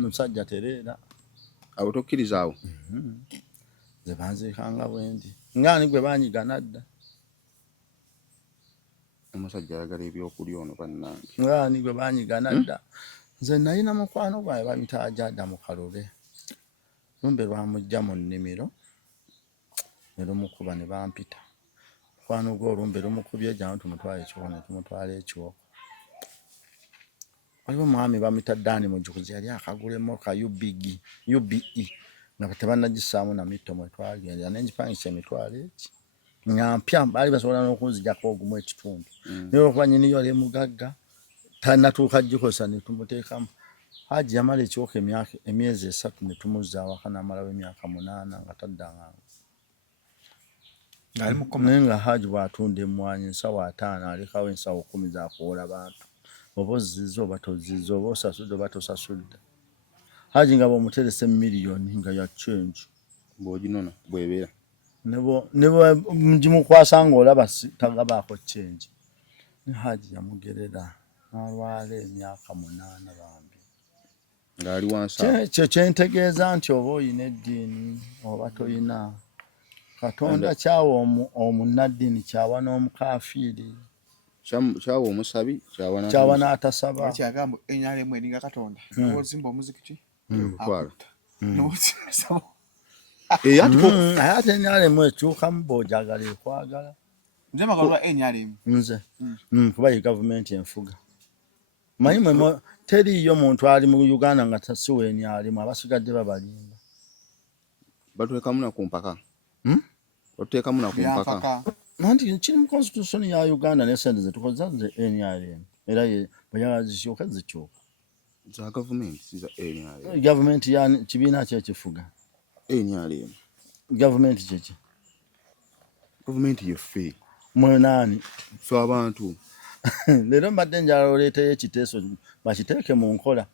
musajja tereera abo tokkiriza awo ze banziikanga bwendi ngaani gwe banyiga nadda omusajja ayagala ebyokulya ono bannange ngaani gwe banyiga nadda nze nalina mukwano gwaye bamita Ajada mu Kalole lumbe lwamujja mu nnimiro ne lumukuba ne bampita mukwano gwe olumbe lumukubye ejja tumutwala ekiwo ne tumutwala ekiwo waliwo mwami bamita Dani Mujukuzi yali akagula emmotoka UBE nga tebannagisaamu na mitto mwe twagenda nenjipangisa emitwalo eki nyampya baali basobola n'okunzijjako ogumu ekitundu naye olwokuba nnyini yo ali mugagga tannatuuka gikosa ne tumuteekamu Haji yamala ekiwoka emyezi 3 ne tumuzza awaka n'amalawo emyaka 8 nga taddanga naye nga Haji bw'atunda emmwanyi ensawo 5 alekawo ensawo 10 zakuwola bantu oba ozizza oba tozizza oba osasudde oba tosasudde Haji nga bw'omuteresa miliyoni nga ya change bw'oginona bw'ebeera ne bwegimukwasa ng'olaba tagabaako change ne Haji yamugerera n'alwala emyaka 8 bambi ng'ali wansi kyo kyentegeeza nti oba oyina eddiini oba toyina Katonda kyawa omunnaddiini kyawa n'omukafiiri kyawa omusabi kyawa n'atasaba kyagamba NRM eringa Katonda ozimba omuzikiti kwala ate NRM ekyukamu bw'ojagala ekwagala nze magalwa NRM nze kuba ye gavumenti enfuga manyi mwe teriiyo muntu ali mu Uganda nga tasiwa NRM abasigadde babalimba batuteekamu na ku mpaka otuteekamu na ku mpaka nanti kiri mu constitution ya Uganda ne sente zetukoza ze NRM era ye bwe zikyuka zikyuka za gavumenti siza NRM gavumenti ya kibiina kyekifuga NRM gavumenti kyeki gavumenti yeffe mwenani ffe abantu leero mbadde njala oleeteyo ekiteeso bakiteeke mu nkola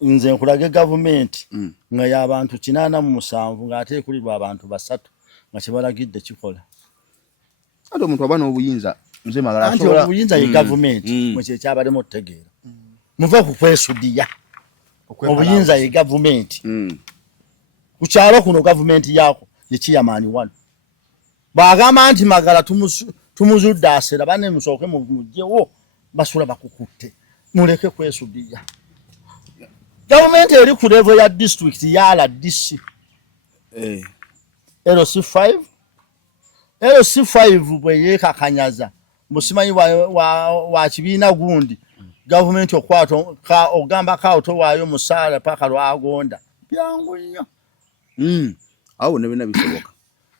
nze nkulage gavumenti nga y'abantu 87 ng'ate ekulirwa abantu 3 nga kyebalagidde kikola ate omuntu aba n'obuyinza nze magala anti obuyinza ye gavumenti mwe kyekyabademu otutegeera muve ku kwesudiya obuyinza ye gavumenti ku kyalo kuno gavumenti yaako ye kiyamaani wano bw'agamba nti magala tumuzudde asera bane musooke mugyewo basula bakukutte muleke kwesudiya gavumenti eri ku level ya district ya RDC LC5 bwe yeekakanyaza musimanyi wa kibiina gundi gavumenti okwata ogamba kawo towaayo musaala paka lwagonda byangu nnyo awo ne bina bisoboka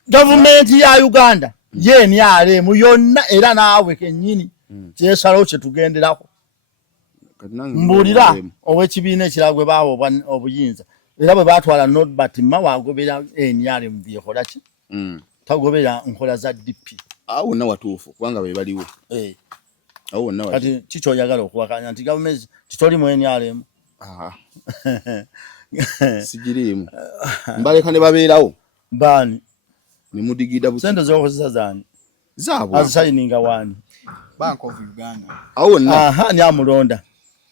gavumenti ya Uganda yeni alemu yonna era naawe kennyini kyesalawo kyetugenderako mbulira ow'ekibiina ekirala gwe baawa obuyinza era bwe baatwala Norbert Mao agobera NRM byekola ki tagobera nkola za DP awo wonna watuufu kubanga be baliwo awo wonna kati kikyoyagala okuwakanya nti gavumenti titoli mu NRM sigiriimu mbaleka ne babeerawo baani ne mudigida sente z'okozesa zaani zaabwe azisayininga waani Bank of Uganda awo wonna ni amulonda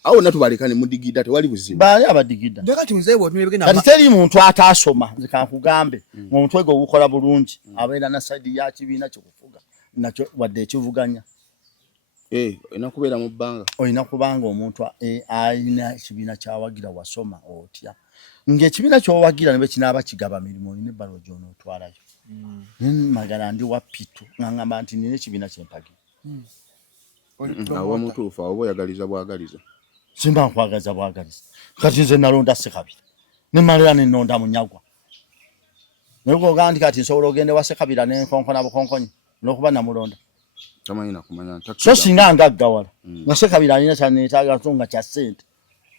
awo wonna tubaleka ne mudigida tewali buzibu baani abadigida ndakati nze bwo tumebegena kati teri muntu ataasoma nze kankugambe omutwe gwe gukola bulungi abeera na saidi ya kibiina kikufuga nakyo wadde ekivuganya inakubeera mu bbanga. Olina kubanga omuntu alina ekibiina kyawagira wasoma otya. Ng'ekibiina ky'owagira ne bwe kinaaba kigaba mirimu olina ebbalo gy'onootwalayo. Magala ndi wa pitu ngamba nti nina ekibiina ky'empagira. Awo mutuufu awo oyagaliza bwagaliza. Simba nkwagaliza bwagaliza. Kati nze nalonda Ssekabira. Ne malira ne nnonda Munyagwa. Naye gandi kati nsobola ogende wa Ssekabira ne nkonkona bukonkonyi n'okuba namulonda. Tamanyi nakumanya ntakira. So singa ngaggawala. Nga Ssekabira alina kyanneetaaga nsonga kya ssente.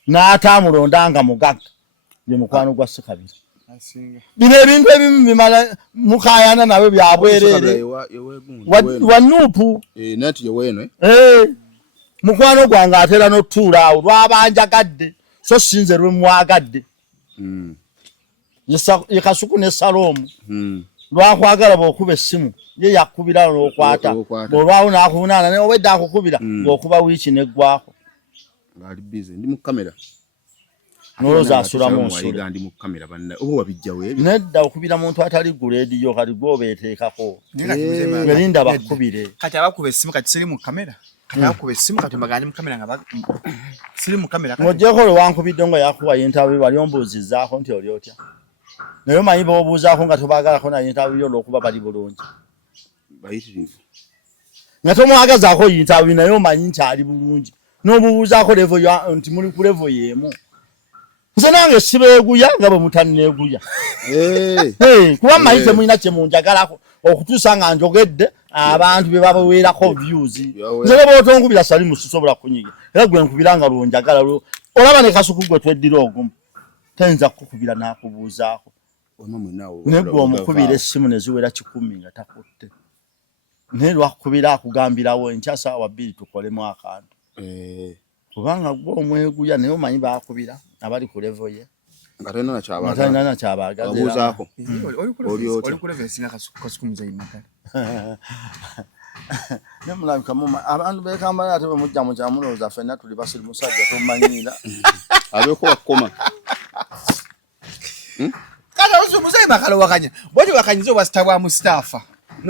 N'ataamulondanga mugagga. Ye mukwano gwa Ssekabira. Bino ebintu ebimu bimala mukaayana nabyo bya bwereere. Wanuupu. Nati yeweeno. Mukwano gwange atera n'otuula awo lwabanjagadde so sinze lwe mwagadde. Ye Kasuku ne Saloomu. Lwakwagala bw'okuba essimu ye yakubira n'okwata. Olwawo n'akuvunaana ne obwedda akukubira ng'okuba wiiki n'eggwako. Ngali busy ndi mu kamera. Noloza asulamu nsula. Mwayiga ndi mu kamera banna. Obo wabijjawo ebyo. Nedda okubira muntu atali guleediyo kati gwobeeteekako. Erinda bakubire. Kati abakuba essimu kati siri mu kamera. Yakuba essimu kati magandi mu kamera nga siri mu kamera. Ng'ogyeko lwe wankubidde nga yakuba interview wali ombuuzizzaako nti oli otya. Naye omanyi b'obuuzaako nga tobaagalako na interview olw'okuba bali bulungi. Bayitirivu. Nga tomwagazaako interview naye omanyi nti ali bulungi. N'obubuuzaako level nti muli ku level y'emu. Nze nange sibeeguya nga bwe mutanneeguya. Kuba mmanyi temulina kye munjagalako okutuusa nga njogedde abantu be babaweerako views. Nze ne bw'otonkubira sali musisobola kunyiga. Era gwe nkubira nga lwonjagala olaba ne Kasuku gwe tweddira ogumu. Tayinza kukubira n'akubuuzaako. Ne gwe omukubira essimu ne ziwera 10 nga takutte. Naye lwakukubira akugambirawo enkya ssaawa 2 tukolemu akantu. Kubanga gwe omweguya naye omanyi baakubira abali ku level ye. Nga talina na kyabaaga. Abuuzaako. Oli ku level esinga Kasuku muzeyi Magala. Ne mulabika abantu beekambala ate bwe mujja mu kyamulowooza ffenna tuli basiri musajja tomumanyiira. Abeeko wakoma. Kati osu muzeyi Magala wakanya. Bw'oti wakanyiza obwasita bwa Mustafa.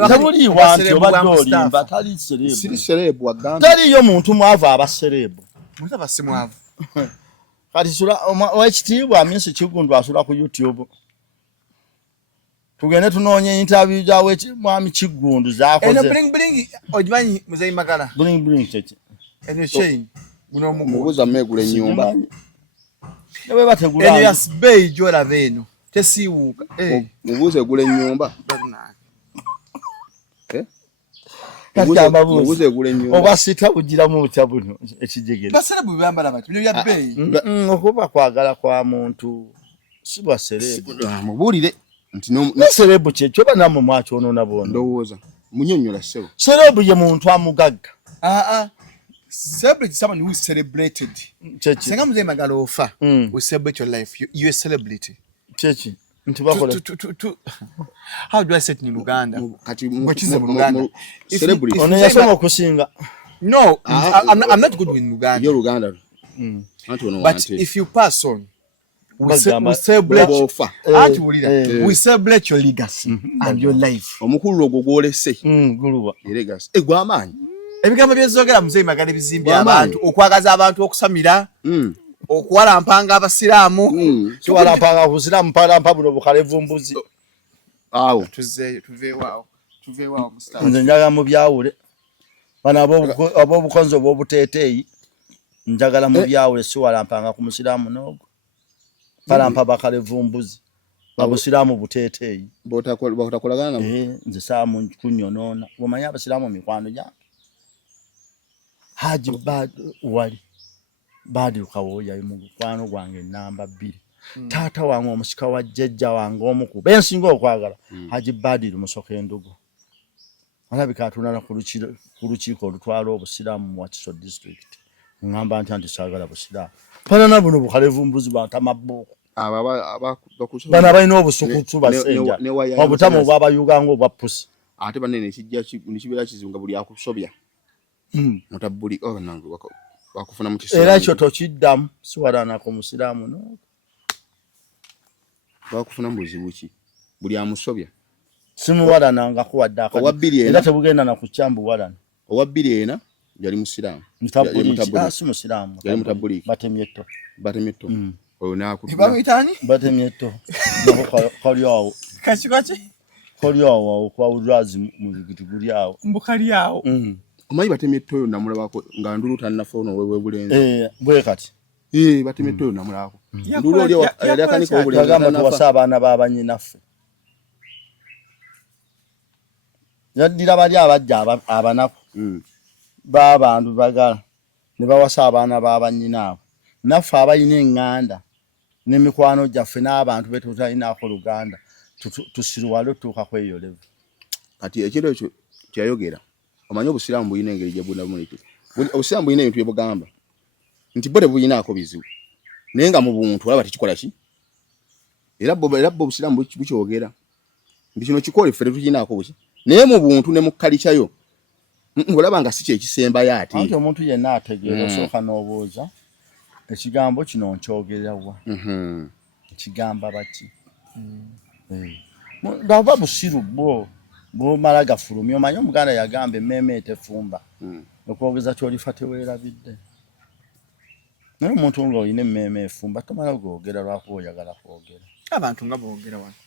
Tebuliiwa nti obadde olimba tali serebu. Siri serebu agamba. Taliyo muntu mwavu aba serebu. Mustafa si mwavu. Kati sula oweekitiibwa Amisi Kigundu asula ku YouTube. Tugende tunoonye interview ya mwami Kigundu zaakoze. Bring ojimanyi muzeyi Magala. Bring cheche. Enyo chain. Muno mubuza megule nyumba. Ewe bategula. Enyo yasbei jola veno. Tesiwuka. Mubuze gule nyumba. Mubuze gule nyumba. Obasita bugira mu butabuno ekijegere. Basera bubambala bati. Bino ya bei. Okuba kwagala kwa muntu sibwa serebu. Mubulire nti no serebu kyekyo banamu mwacho onona bono. Ndowooza. Munyonyola sebo. Serebu ye muntu amugagga. Celebrate someone who is celebrated. Chechi. Senga muzeyi Magala ofa. We celebrate your life. You a celebrity. Chechi. Ntibakole. How do I say it in Uganda? Kati Uganda. Celebrity. Ono yasoma okusinga. No, I'm not good with Uganda. You're Uganda. But if you pass on, we celebrate. We celebrate your legacy and your life. Omukulu ogwo gwolese. Guluba. Legacy. Gwamaanyi. Ebigambo byezogera muzeyi Magala ebizimbi abantu okwagaza abantu okusamira. Okuwalampanga abasiraamu. Kiwalampanga abasiraamu mpalampa buno bukalevu mbuzi. Awo. Tuve wao Mustafa. Nze njagala mu byawule. Bana abobukonzo bw'obuteeteeyi. Njagala mu byawule siwalampanga ku musiraamu n'ogwo. Palampa bakalevu mbuzi. Abasiraamu buteeteeyi. Botakolagana nabo. Nze saamu kunyonoona. Omanyi abasiraamu mikwano gyange. Haji wali. Badi ukawoya mu mukwano gwange namba 2. Taata wange omusika wa jjajja wange omuku. Bensinga okwagala. Haji Badi lumusoka endugo. Alabika atunana ku lukiiko olutwala obusiraamu mu Wakiso district. Ngamba nti saagala busiraamu. Panana buno bukalevu mbuzi batamabbuuko. Bana balina obusukutu basenja. Obutamu bw'abayuganga obwa pusi. Ate banene nikibera kizibu nga buli akusobya. Mutabuli nange bakufuna mu kiso. Era ekyo tokiddamu siwalana ku musiraamu no. Bakufuna mu buzibu ki? Buli amusobya. Simuwalana nga kuwadde akadi. Era tebugenda na kukyambu walana. Owa 2 ena yali musiramu si musiramu yali mutabuliki batemyetto oyo nakutu bamuyitani batemyetto kali awo kwa ulazi muzikiti guli awo mbukali awo omanyi batemyetto oyo namulabako nga ndulu tannafono wewe bulenzi bwe kati batemyetto oyo namulabako ndulu yali akanika obulenzi agamba tuwasa abaana b'abanyinaffe yaddira bali abajja abanaku b'abantu bagala ne bawasa abaana b'abanyinaabo naffe abalina eŋŋanda n'emikwano gyaffe n'abantu be tutalinaako luganda tusiruwale otuuka kweyolevu kati ekintu ekyo kyayogera omanyi obusiraamu buyina engeri gye bunabumuliki obusiraamu buyina ebintu bye bugamba nti bo tebuyinaako bizibu naye nga mu buntu olaba tekikola ki era bo obusiraamu bukyogera nti kino kikole ffe tetukinaako buki naye mu buntu ne mu kalicayo olaba nga si kyekisembayo ate anti omuntu yenna ategeera osooka n'obuuza ekigambo kino nkyogera wa kigamba baki ng'oba busiru bw'omala gafulumya omanyi omuganda yagamba emmeeme etefumba okwogeza ky'olifa teweerabidde naye omuntu ng'olina emmeeme efumba tomala gwogera lwakuba oyagala kwogera abantu nga boogera wano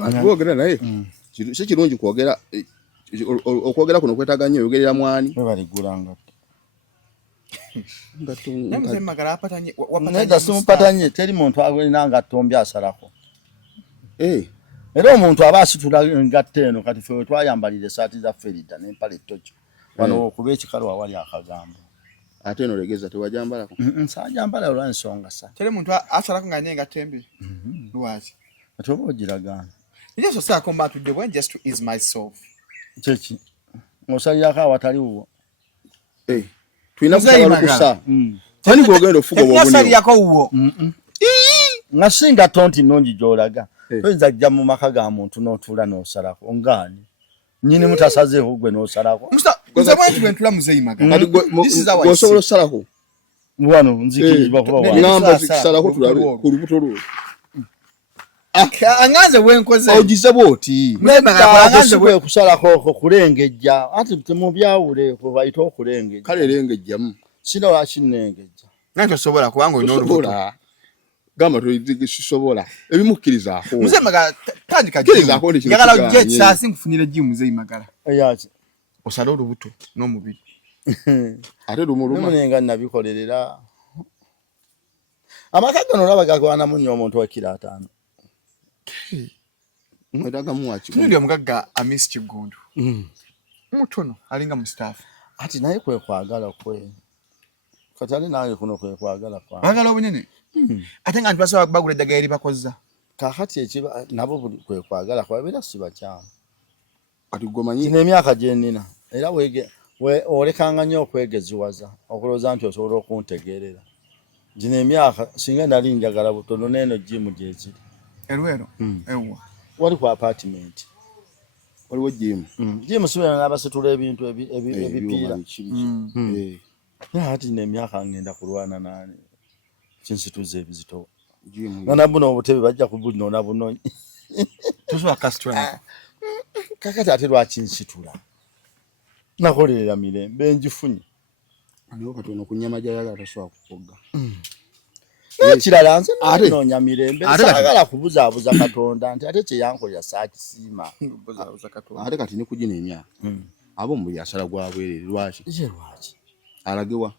bantu boogera naye si kirungi kwogera okwogera kuno kwetaaga nnyo oyogerera mwani webaligula neda simupatanye teri muntu alina ngatto mbi asalako era omuntu aba asitula engatto eno kati ffe wetwayambalira esaati zaffe lidda n'empale ttokyo wano okuba ekikalu awali akagambo ate eno legeza tewajambalako saajambala olw'ensonga sa teri muntu asalako nga alina engatto embi lwaki ate oba ogiragaana Nje so saa komba tudde bwe just to ease myself. Chechi. Ngosalirako awataliwo. Tuina kusala lukusa. Tani gwogendo fugo bwobuni. Ngosalirako uwo. Ngasinga tonti nonji jolaga. Toyinza kujja mu maka ga muntu n'otuula n'osalako. Ongani. Nyini mutasazeeho gwe n'osalako. Nze bwe ntula muzeyi maga. Gosobola osalako. Wano nzikirizibwa kuba wano. Ngamba zikisalako tulalo ku lubuto lwo. Anganze wenkoze ogize boti anganze we kusalako kulengejja ati temu byawule ko bayita okulengejja kale lengejjamu sino wakinengejja nanto sobola kubanga olino olubuto gamba toyisobola ebimukkiriza ako muze maga tandika ko yagala jet saa sinkufunire jimu muze imagala eyaki osala olubuto n'omubiri ate lumuluma nenga nabikolerera amakago nolabaga kwana munyo omuntu wakira atano mwetaga muwachi ndio mugagga Amis Kigundu mutono alinga mu staff ati naye kwe kwagala kwe katali naye kuno kwe kwagala kwa bagala obunene ate nga ntibasaba bagula eddaga eri bakozza kakati ekiba nabo kwe kwagala kwa bera siba kyama ati gomanyi n'emyaka gyenina era we olekanga nnyo okwegeziwaza okuloza nti osobola okuntegeerera gino emyaka singa ndali njagala butono neno jimu gyekiri Elwero ewa wali kwa apartment waliwo jimu jimu sibe n'abasitula ebintu ebipiira ati n'emyaka ngenda kulwana nani kinsituze ebizito jimu nana buno obutebe bajja kubunona bunonyi tuswa kastra kakati ate lwakinsitula nakolerera mirembe njifunye aliwo katono kunyama jayala ataswa kukoga kirala nze n'onya mirembe sagala kubuzaabuza Katonda nti ate kye yankolera saakisiima kubuzaabuza Katonda ate kati ne kugina emyaka abo mu yasala gwa bwerere lwaki alagewa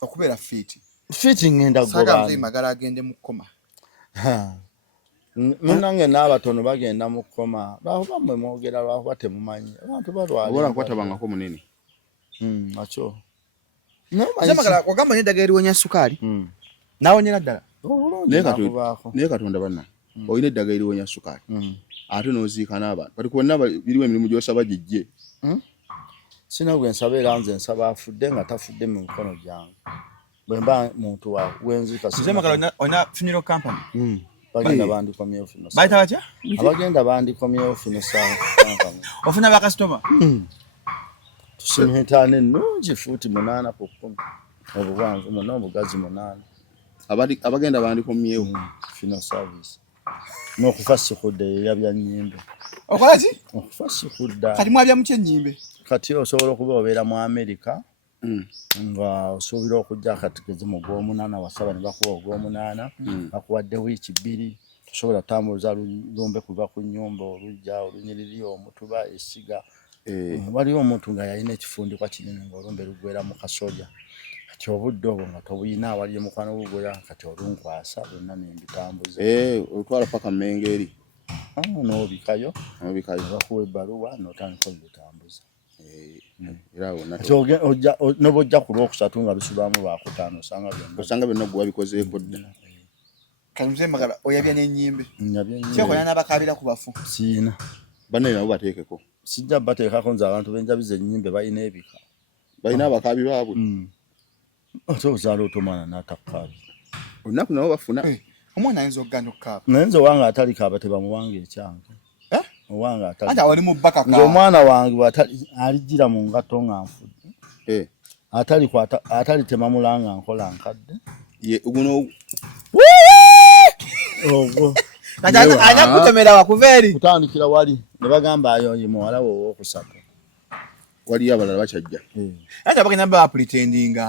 okubeera fit ngenda saga mzee magala agende mu koma munange n'abatono bagenda mu koma lwakuba mmwe mwogera lwakuba temumanyi abantu balwala obola kwatabangako munene acho mzee magala wagamba n'eddaga eriwonya sukali nawonyera ddala naye Katonda banna olina eddaga eriwonya sukali ate n'oziika n'abantu kati kwonna biriwo emirimu gy'osaba gijje sina gwe nsaba era nze nsaba afudde nga tafudde mu mikono gyange bwe mba muntu wa wenzika mzee magala ona funeral company bagenda bandikomyewo fino baita batya abagenda bandikomyewo fino saa ofuna bakasitoma tusimhetane nungi futi 8 ku 10 obuwanvu n'obugazi 8 abagenda bandikomyewo fino service n'okufa sikudde yabya nnyimbe okola ki okufa sikudda kati mwabya mu kyennyimbe kati osobola okuba obeera mu America nga osuubira okujja kati geze mu gw'omunaana wasaba ne bakuwa ogw'omunaana bakuwadde wiiki 2 tosobola tambuza lumbe kuva ku nnyumba olujja olunyiriri omutuba esiga waliwo omuntu nga yalina ekifundikwa kinene ng'olumbe lugwera mu kasolya kati obudde obwo nga tobuyina awali mukwano gugwera kati olunkwasa lwonna nembitambuza otwala paka Mmengeeri n'obikayo bakuwa ebbaluwa n'otandika obitambuza n'obojja ku lwokusatu nga bisulamu bakutaano osanga byonna gwe wabikozeeko dda. Kanze magala oyabya n'ennyimbe kyekola n'abakabira ku bafu siina banne nabo bateekeko sijja bateekako nze abantu benjabiza ennyimbe balina ebika balina abakaabi baabwe ate ozaala otomwana n'atakaabi olunaku nabo bafuna omwana ayinza okugana okukaaba naye nze owange atali kaaba tebamuwanga ekyange owange atali ate awali mu bbaka nze omwana wange alijjira mu ngatto nga nfudde atali temamulanga nkola nkadde guno ogwo anya kutemera wakuva eri kutandikira wali ne bagamba ayo ye muwala wo owokusatu waliyo abalala bakyajja ate abagenda baba pretendinga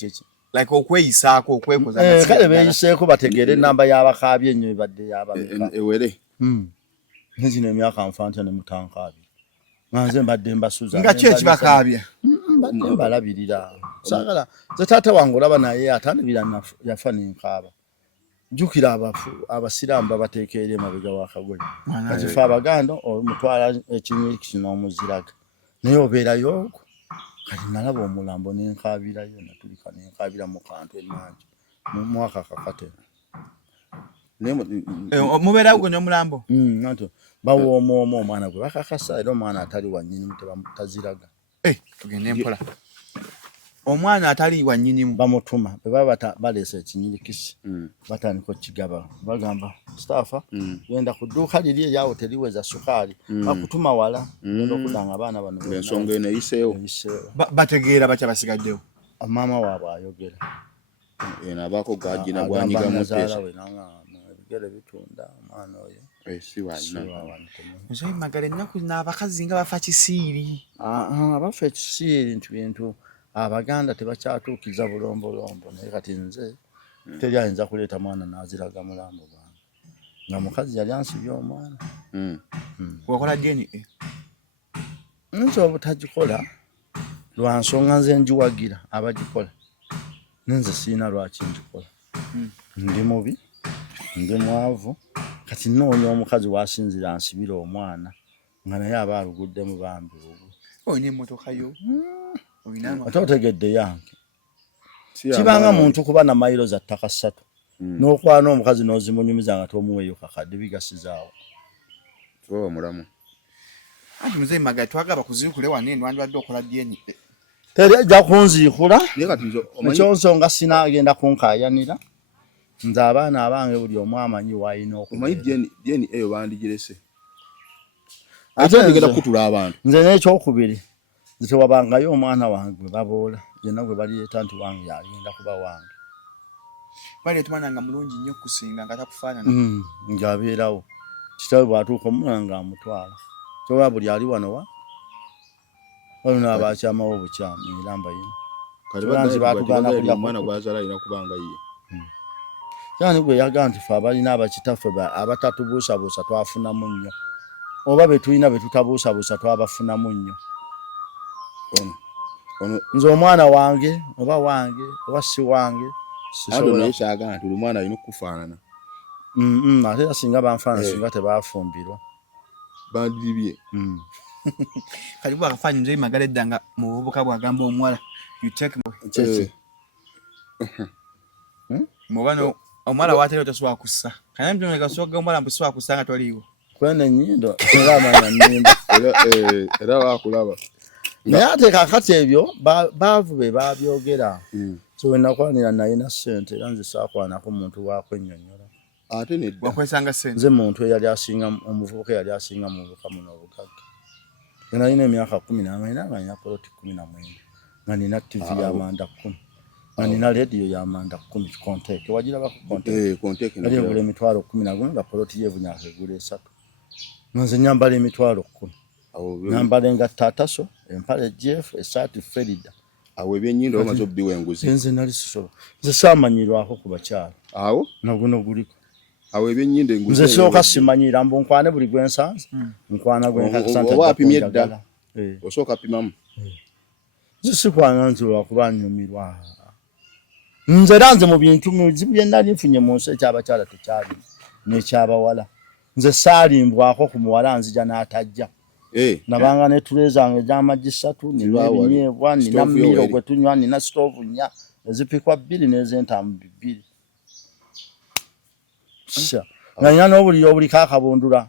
kyeki like okweyisaako okwekoza kale beeyiseeko bategeere ennamba y'abakaabi ennyo ebadde y'abameka ewere nezino emyaka nfanta ne mutankaabi nga nze mbadde mbasuza nga ki ekibakaabya mbadde mbalabirira saagala ze taata wange olaba naye atandibira yafa nenkaaba jjukira abasiraamu babateeka eri emabega w'akagoye kati fe abaganda omutwala ekinyiri kino omuziraga naye obeerayo ogwo kati nalaba omulambo nenkaabirayo natulika nenkaabira mu kantu ennangi mu mwaka kakatera mubeerawo gwe n'omulambo nti bawoomoomo omwana gwe bakakasa era omwana atali wannyinimu taziraga tugende empola omwana atali wannyinimu bamutuma bwe baba baleese ekinyirikisi batandika okigaba bagamba staffa genda ku dduuka liri eryawo teriweza sukaali bakutuma wala genda okudanga abaana bano ensonga eno eyiseewo bategeera batya basigaddewo maama waabwe ayogera abaako gajina gwanyiga mutesa ebigere bitunda omwana oyo muzeyi magala ennaku n'abakazi nga bafa kisiiri bafa ekisiiri nti bintu abaganda tebakyatuukiza bulombolombo naye kati nze teri ayinza kuleeta mwana n'aziraga mulambo gwange nga mukazi yali ansibye omwana wakola DNA nze obutagikola lwa nsonga nze njiwagira abagikola nenze siina lwaki njikola ndi mubi ndi mwavu kati noonya omukazi wasinzira ansibira omwana nga naye aba aluguddemu bambi oyina emmotoka yo ate otegedde yange kibanga muntu kuba na mayiro za ttaka 3 n'okwana omukazi n'ozimunyumiza nga tomuweeyo kakadde bigasizaawo tuba mulamu anti muzeyi magala twagaba kuziikule wano eno wandibadde okola DNA teri ajja kunziikula ekyonsonga sinaagenda kunkaayanira nze abaana abange buli omu amanyi wayina omanyi DNA eyo bandigirese ate ndigenda kutula abantu nze n'ekyokubiri nze tewabangayo omwana wange gwe baboola yenna gwe balireeta nti wange yagenda kuba wange baleeta omwana nga mulungi nnyo okusinga nga takufaanana ng'abeerawo kitawe bw'atuuka omwana ng'amutwala kyoba buli ali wano wa waliwo abakyamawo obukyamu era mbayina batugana kulya omwana gwazaala alina kubanga ye yani gwe yagaa nti fe abalina abakitaffe abatatubuusabuusa twafunamu nnyo oba betulina betutabuusabuusa twabafunamu nnyo nze omwana wange oba si wange naye kyagamba nti buli mwana alina okufaanana ate era singa banfaanana singa tebafumbirwa bandiribye kati bwakafaanyi muzeyi magala eddanga mu buvubuka bwagamba omuwala mubano omuwala watera tosobola kussa kana mtumegasoga omuwala mbusobola kussa nga toliiwo kwene nnyindo era amanya nnyindo era bakulaba naye ate kakati ebyo baavu be babyogera so wenakwanira nalina ssente era nze saakwanako muntu wakwennyonnyola ate nedda wakwesanga ssente nze muntu eyali asinga omuvubuka eyali asinga mu buka muno obugagga nalina emyaka 14 nga nalina poloti 19 nga nina TV y'amanda 10 nga nina rediyo y'amanda 10 konteke wagiraba konteke yali egula emitwalo 11 nga poloti y'ebunyaka egula 3 nga nze nyambala emitwalo 10 nyambala engatta ataso empale Jeff esati Frida awo ebyenyindo bamaze obbiwa enguzi nze nali sisoba nze samanyirwako ku bakyala awo naguno guliko awo ebyenyindo enguzi nze soka simanyira mbu nkwane buli gwensanze nkwana gwenkasanta wapimye dda osoka pimamu nze sikwana nti lwakuba nnyumirwa nze ranze mu bintu muzibu byennali nfunye mu nsi ekyabakyala tekyali n'ekyabawala nze saalimbwako ku muwala nzija n'atajja nabanga ne tule zange gy'amagi 3 nina ebinyeebwa nina mmiro gwe tunywa nina stoovu 4 ezipikwa 2 n'ez'entamu 2 nalina n'obuliri obuliko akabundula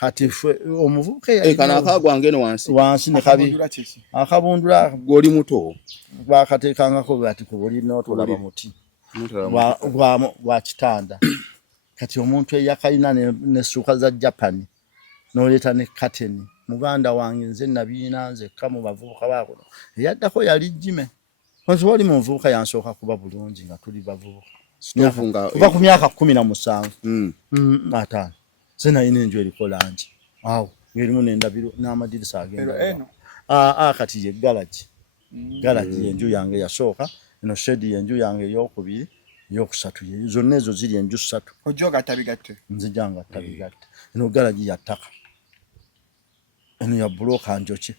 kati ffe omuvubuka kana akagwange eno wansi ne kabi akabundula goli muto bakateekangako bati ku buli n'otulaba muti bwa kitanda kati omuntu eyakalina n'essuuka za Japan n'oleeta ne kateni muganda wange nze nabiina nzekka mu bavubuka baakuno eyaddako yali Jime kwanza wali mu nvubuka yansooka kuba bulungi nga tuli bavubuka kuva ku myaka 17 atano ze nalina enju eriko langi awo ng'erimu n'endabiro n'amadirisa agenda kati ye galaji yenju yange yasooka eno shedi yenju yange eyokubiri yokusatu zonna ezo ziri enju 3 ojoga tabigatte nzijanga tabigatte eno galaji ya ttaka eno ya buloka njoki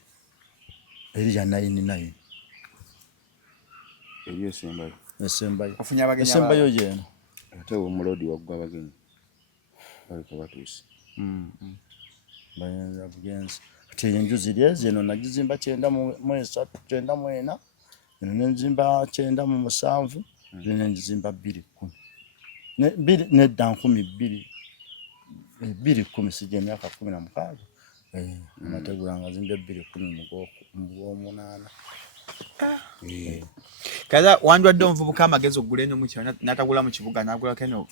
eri ya 99 eriyo esembayo afunya abagenyi esembayo yeno ate wo mulodi waggwa abagenyi baliko batuusi bayenza bugenzi ati enju ziri ezo eno nagizimba 9 eno nenzimba 9 zino nzimba 210 nedda 210 sije emyaka 16 amategula nga zimbe 210 mu gwomunana kaza wandwadde omuvubuka amagezi ogula eno mu kyalo n'atagula mu kibuga n'agula keno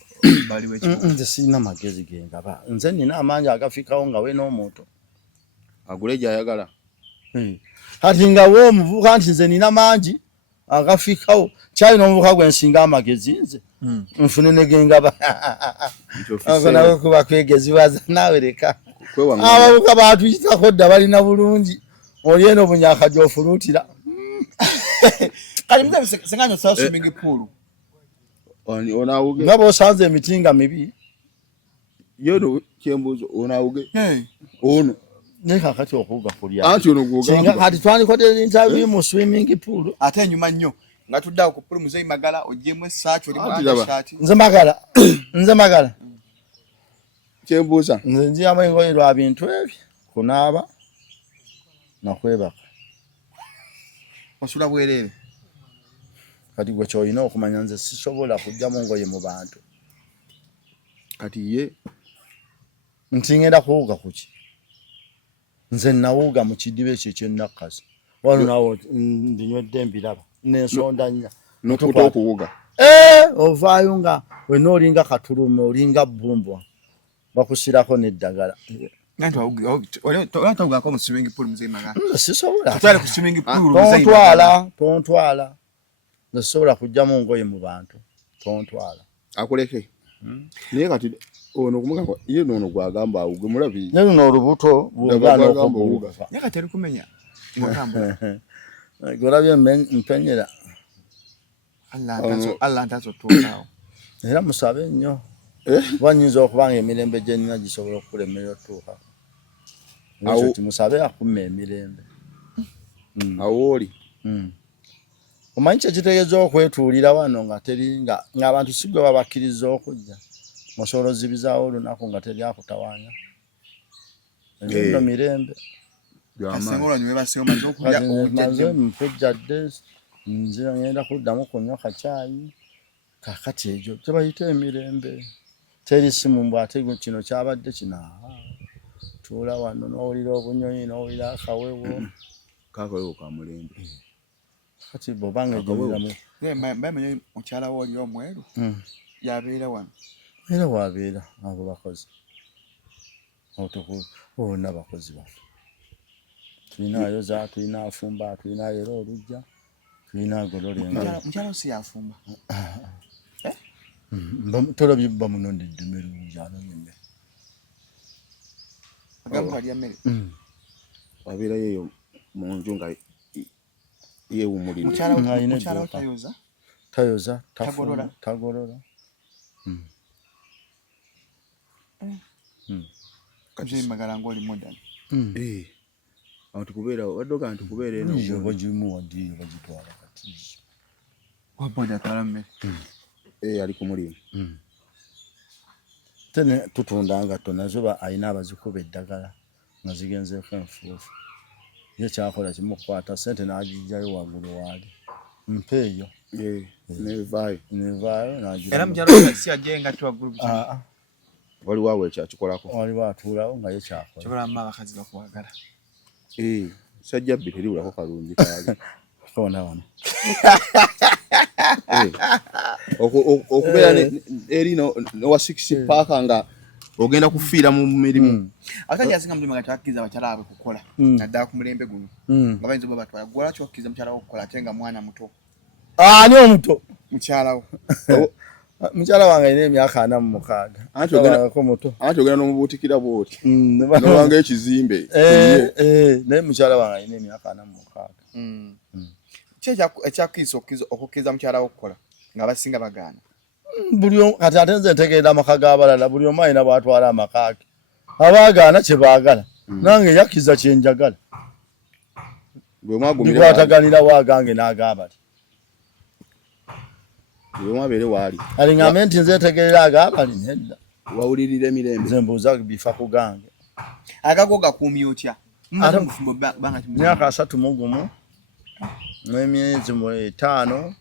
bali w'ekibuga nze sirina magezi gengaba nze nina amanyi agafikawo nga we n'omuntu agule gy'ayagala kati nga we omuvubuka nti nze nina mangi agafikawo kyalina omuvubuka gwe nsinga amagezi nze nfune ne gengaba ako nako kuba kwegeziwaza naawe leka abavubuka baatuyitako dda balina bulungi oli eno bunyaka gy'ofuluutira kali mzee senganyo sawa swimming pool onawuge nga b'osanze emiti nga mibi yono kyembuzo onawuge ono ne kakati okuwuga kulya anti ono gwogamba kati twandikoze interview mu swimming pool ate enyuma nnyo nga tuddawo ku pool muzei magala ogyemu essaati oli mu shati nze magala kyembuuza nze nziramu engoye lwa bintu ebyo kunaaba nakwebaka osula bwerere kati gwe kyolina okumanya nze sisobola kujjamu ngoye mu bantu kati ye nti ngenda kuwuga kuki nze nawuga mu kidiba ekyo ekyennakkasi wano nawo ndinywedde mbiraba n'ensonda nnya nokuta okuwuga ovaayo nga wena olinga katulume olinga bbumbwa bakusirako n'eddagala tawugako mu swimming pool muzei magala sisobola tutwale ku swimming pool muzei magala tontwala nze sisobola kujjamu ngoye mu bantu tontwala akuleke naye kati ono kumugamba ye nono gwagamba awuge mulabi ne luno olubuto buganda okubuuga yaka teri kumenya golabye mpenyera Allah ntazo tuulaawo era musabe nnyo wanyinza okubanga emirembe gye nnina gisobola okukulemerera otuuka awo musabe akumme emirembe awo oli omanyi kyekitegeeza okwetuulira wano nga teri ng'abantu si gwe babakkiriza okujja osobola ozibizaawo olunaku nga teri akutawaanya eno mirembe maze mpujjadde nze ngenda kuddamu kunywa kacaayi kakati egyo tebayita emirembe teri simu mbw ate kino kyabadde kino tuula wano n'owulira obunyonyi n'owulira akawewo ka mulembe kati bw'obanga ejjumiramu mbamanyi mukyala wo oli omweru yabeera wano era waabeera abo bakozi olina abakozi baffe tulina ayoza tulina afumba tulina era olujja tulina agolola engoye mukyala si yafumba tolabye bamunondedde emmere lungi anoonya emmere agamba alya mmere abeerayo eyo mu nju nga yeewumulira. Mukyala tayoza Tagolola. tagolola. Kati magala ngoli modern. Abantu kubeera wadoga abantu kubeera eno Niyo bajimu wadi bajitwala kati. Waboda talamme. Ali ku mulimu. Tene tutundanga tonazoba ayina abazikuba eddagala nga zigenzeeko enfuufu. Ye kyakola kimukwata sente n'agijjayo waggulu waali. Mpeeyo. Nevaayo n'agira. Era mukyala si ajenga tu waggulu. waliwo awo ekyakikolako. Waliwo atuulawo nga ye kyakola. Kyobola abakazi bakwagala. Sajja bbi teriwulako kalungi kaali. Kona wano. Okubeera eri nowa 6 paaka nga ogenda kufiira mu mirimu. Ate yasinga mulimu nga twakkiriza abakyala abwe kukola. Naddala ku mulembe guno. Nga bayinza oba batwala. Gwe lwaki okkiriza mukyala wo okukola ate nga mwana muto? Ani omuto? Mukyala wo. Mukyala wange alina emyaka 46. Anti ogenda n'omubuutikira bw'oti. N'owanga ekizimbe. Naye mukyala wange alina emyaka 46. Ekyakkiriza okukkiriza mukyala wo okukola nga basinga bagaana. Kati ate nze ntegeera amaka g'abalala buli omu alina bw'atwala amaka ge. Abaagaana kye baagala. Nange yakkiriza kye njagala. Ndikwataganira waagange n'ag'abali. Wabeere waali. Alingambe nti nze ntegeera ag'abali nedda. Wawulirira emirembe. Nze mbuuza bifa ku gange. Agago gakuumya otya? Myaka 31 n'emyezi 5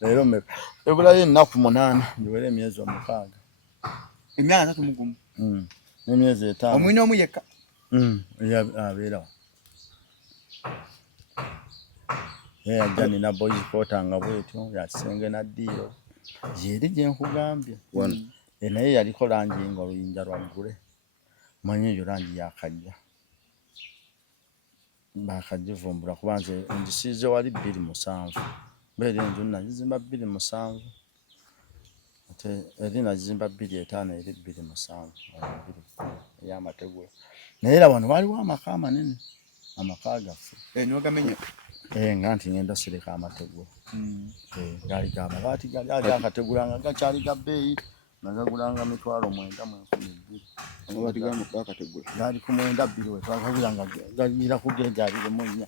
leero mmeka. Ebulayo ennaku 8 ndiwera emyezi 6. Emyaka 31. N'emyezi 5. Omwine omu yekka. Abeerawo. Yajja nina boys quarter nga bwetyo yasenge na ddiiro. Yeri gye nkugambye. Naye yaliko langi nga oluyinja lwa ggule. Manyi eyo langi yakajja. Bakagivumbula kuba nze ngisiize wali 27. Beera enju nagizimba 27. Ate eri nagizimba 25 eri 27. Ey'amategula. Naye era wano waliwo amaka amanene. Amaka gaffe. N'ogamenya. Nga nti ngenda sereka amategula. Gali g'amabaati gali akategula nga gakyali ga bbeeyi nga gagulanga 9,912. Amabaati g'akategula gali ku 9,200 we twagagula nga gagira ku geja 24.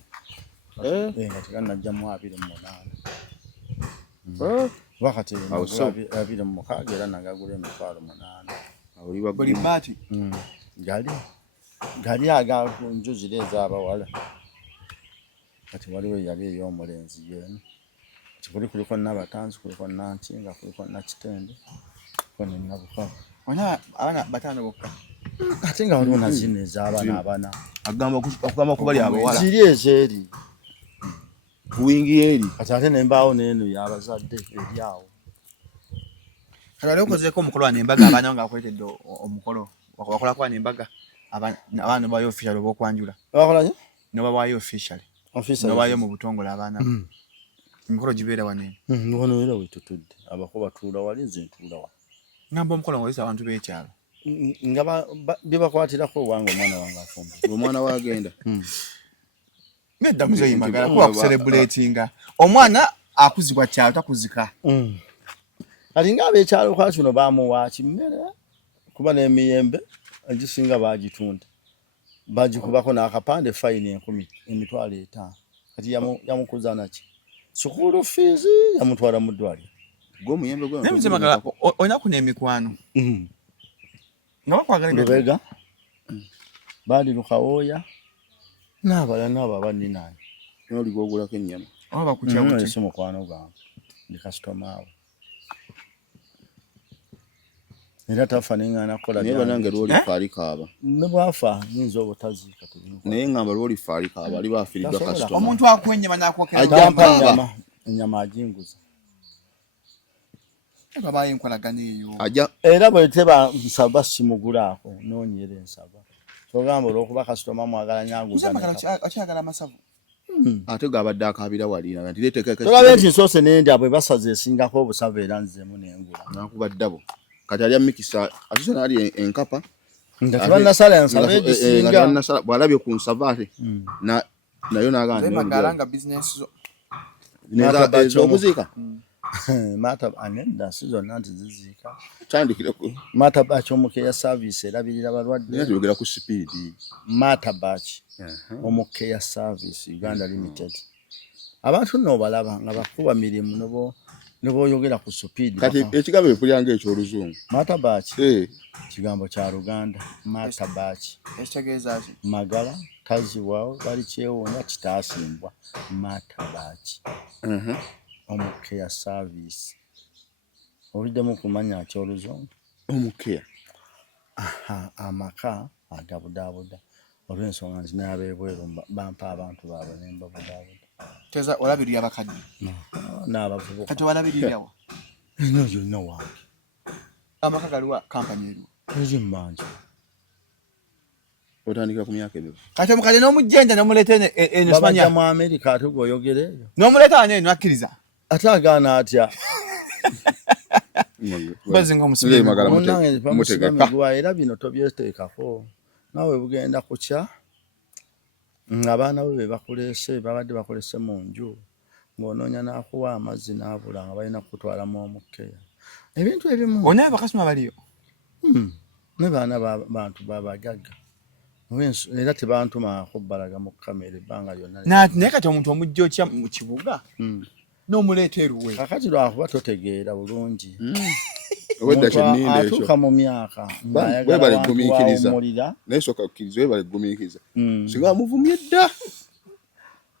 Nga teganajjamu 28. Wakati 26 era nagagula 8,000. Buli baati. Gali aga ku nju zire ez'abawala. Kati waliwo yali ey'omulenzi yeenu. Kuliko Nabatanzi, kuliko Nankinga, kuliko Nakitende, kuliko Nabukavu. Abaana 5 bokka. Ate nga waliwo na zino ez'abaana 4. Agamba ku bali abawala. Ziri ezeeri. Kuwingi eri. Kati ate n'embaawo n'eno y'abazadde eri awo. Kati wali okozeeko omukolo wa n'embaga abaana nga bakuletedde omukolo. Wakola kwa n'embaga abaana bayo official oba okwanjula. Bakola ki? N'obawaayo official. N'obawaayo mu butongole abaana. Emikolo gibeera wane. Wano era wetutudde. Abako batuula wali nze ntuula wa. Ngamba omukolo ng'oyisa abantu b'ekyalo. Nga bibakwatirako owange omwana wange afumba. Omwana wagenda. Nedda muzeeyi magala kuba kucelebratinga. Omwana akuzibwa kyalo takuzika. Alinga ab'ekyalo kwa kino baamuwa kimmere kuba n'emiyembe egisinga baagitunda. Bagikubako n'akapande fine 10 emitwalo 5. Kati yamukuza naki? Sukulu fees yamutwala mu ddwaliro. Gwe muyembe gwe. Nemze magala onyaku n'emikwano. Nabakwagala Lubega. Bali Lukawooya. N'abalala abaninaani. N'oli gwogulako ennyama. Aba kutya kuti. Si mukwano gwange. Ndi customer awo. Era tafa n'engana kola. Naye banange lwoli faali kaaba. Ne bwafa nyinza obutaziika tuli. Naye ngamba lwoli faali kaaba ali baafiiriddwa customer. Omuntu akwennyama n'akwokera. Ajja ennyama ajinguza. Baba yenkolagana eyo. Ajja Era bwe teba nsaba simugulaako noonyera ensaba. Togamba olw'okuba customer mwagala nyanguza. Akyagala amasavu. Ate gabadde akaabira wali na nti leeteka. Tolabe nti nsoose n'endya bwe basaze esingako obusavu era nzemu n'engula. Nakuba ddabo. Kati alya mikisa ate n'ali enkapa. Nga tebannasala ensaba egisinga. Bw'alabye ku nsava ate nayo nagana magalanga business zo neza okuzika mata anenda sizo nanti zizika tandikira ku mata bachi omukeya service erabirira balwadde yogera ku speed mata bachi omukeya service Uganda Limited abantu no balaba nga bakuba mirimu nebo yogera ku speed kati ekigambo ekulyange ekyo oluzungu mata bachi kigambo kya Luganda mata bachi ekitegeeza ki magala kazi wao bali kyewonya kitasimbwa mata bachi omukeya service olidemu kumanya kyoluzungu omukeya amaka agabudabuda olw'ensonga nti n'abebweru bampa abantu baabwe nembabudabuda teza olabirira abakadde n'abavubuka kati walabirirawa eno yonna wange amaka galiwa kampani eri ezimmanja otandikira ku myaka ebyo kati omukadde n'omujjenja n'omuleeta eno babajja mu Amerika ate gweoyogera eyo n'omuleeta wano eno akkiriza ate agaana atya bazinga omusibe mutegeka era bino tobyeteekako nawe bugenda kukya abaana be bakulese babadde bakolese mu nju ng'onoonya n'akuwa amazzi n'abula nga balina kukutwalamu omukeya ebintu ebimu onaye bakasuma baliyo ne baana bantu babagagga era tebantuma kubbalaga mu kamera ebbanga lyonna naye kati omuntu omujja okya mu kibuga n'omuleeta eruwe kakati lwakuba totegeera bulungi wedda kyeninde ekyo atuuka mu myaka webale gumiikiriza naye soka kukkiriza webale gumiikiriza singa wamuvumye dda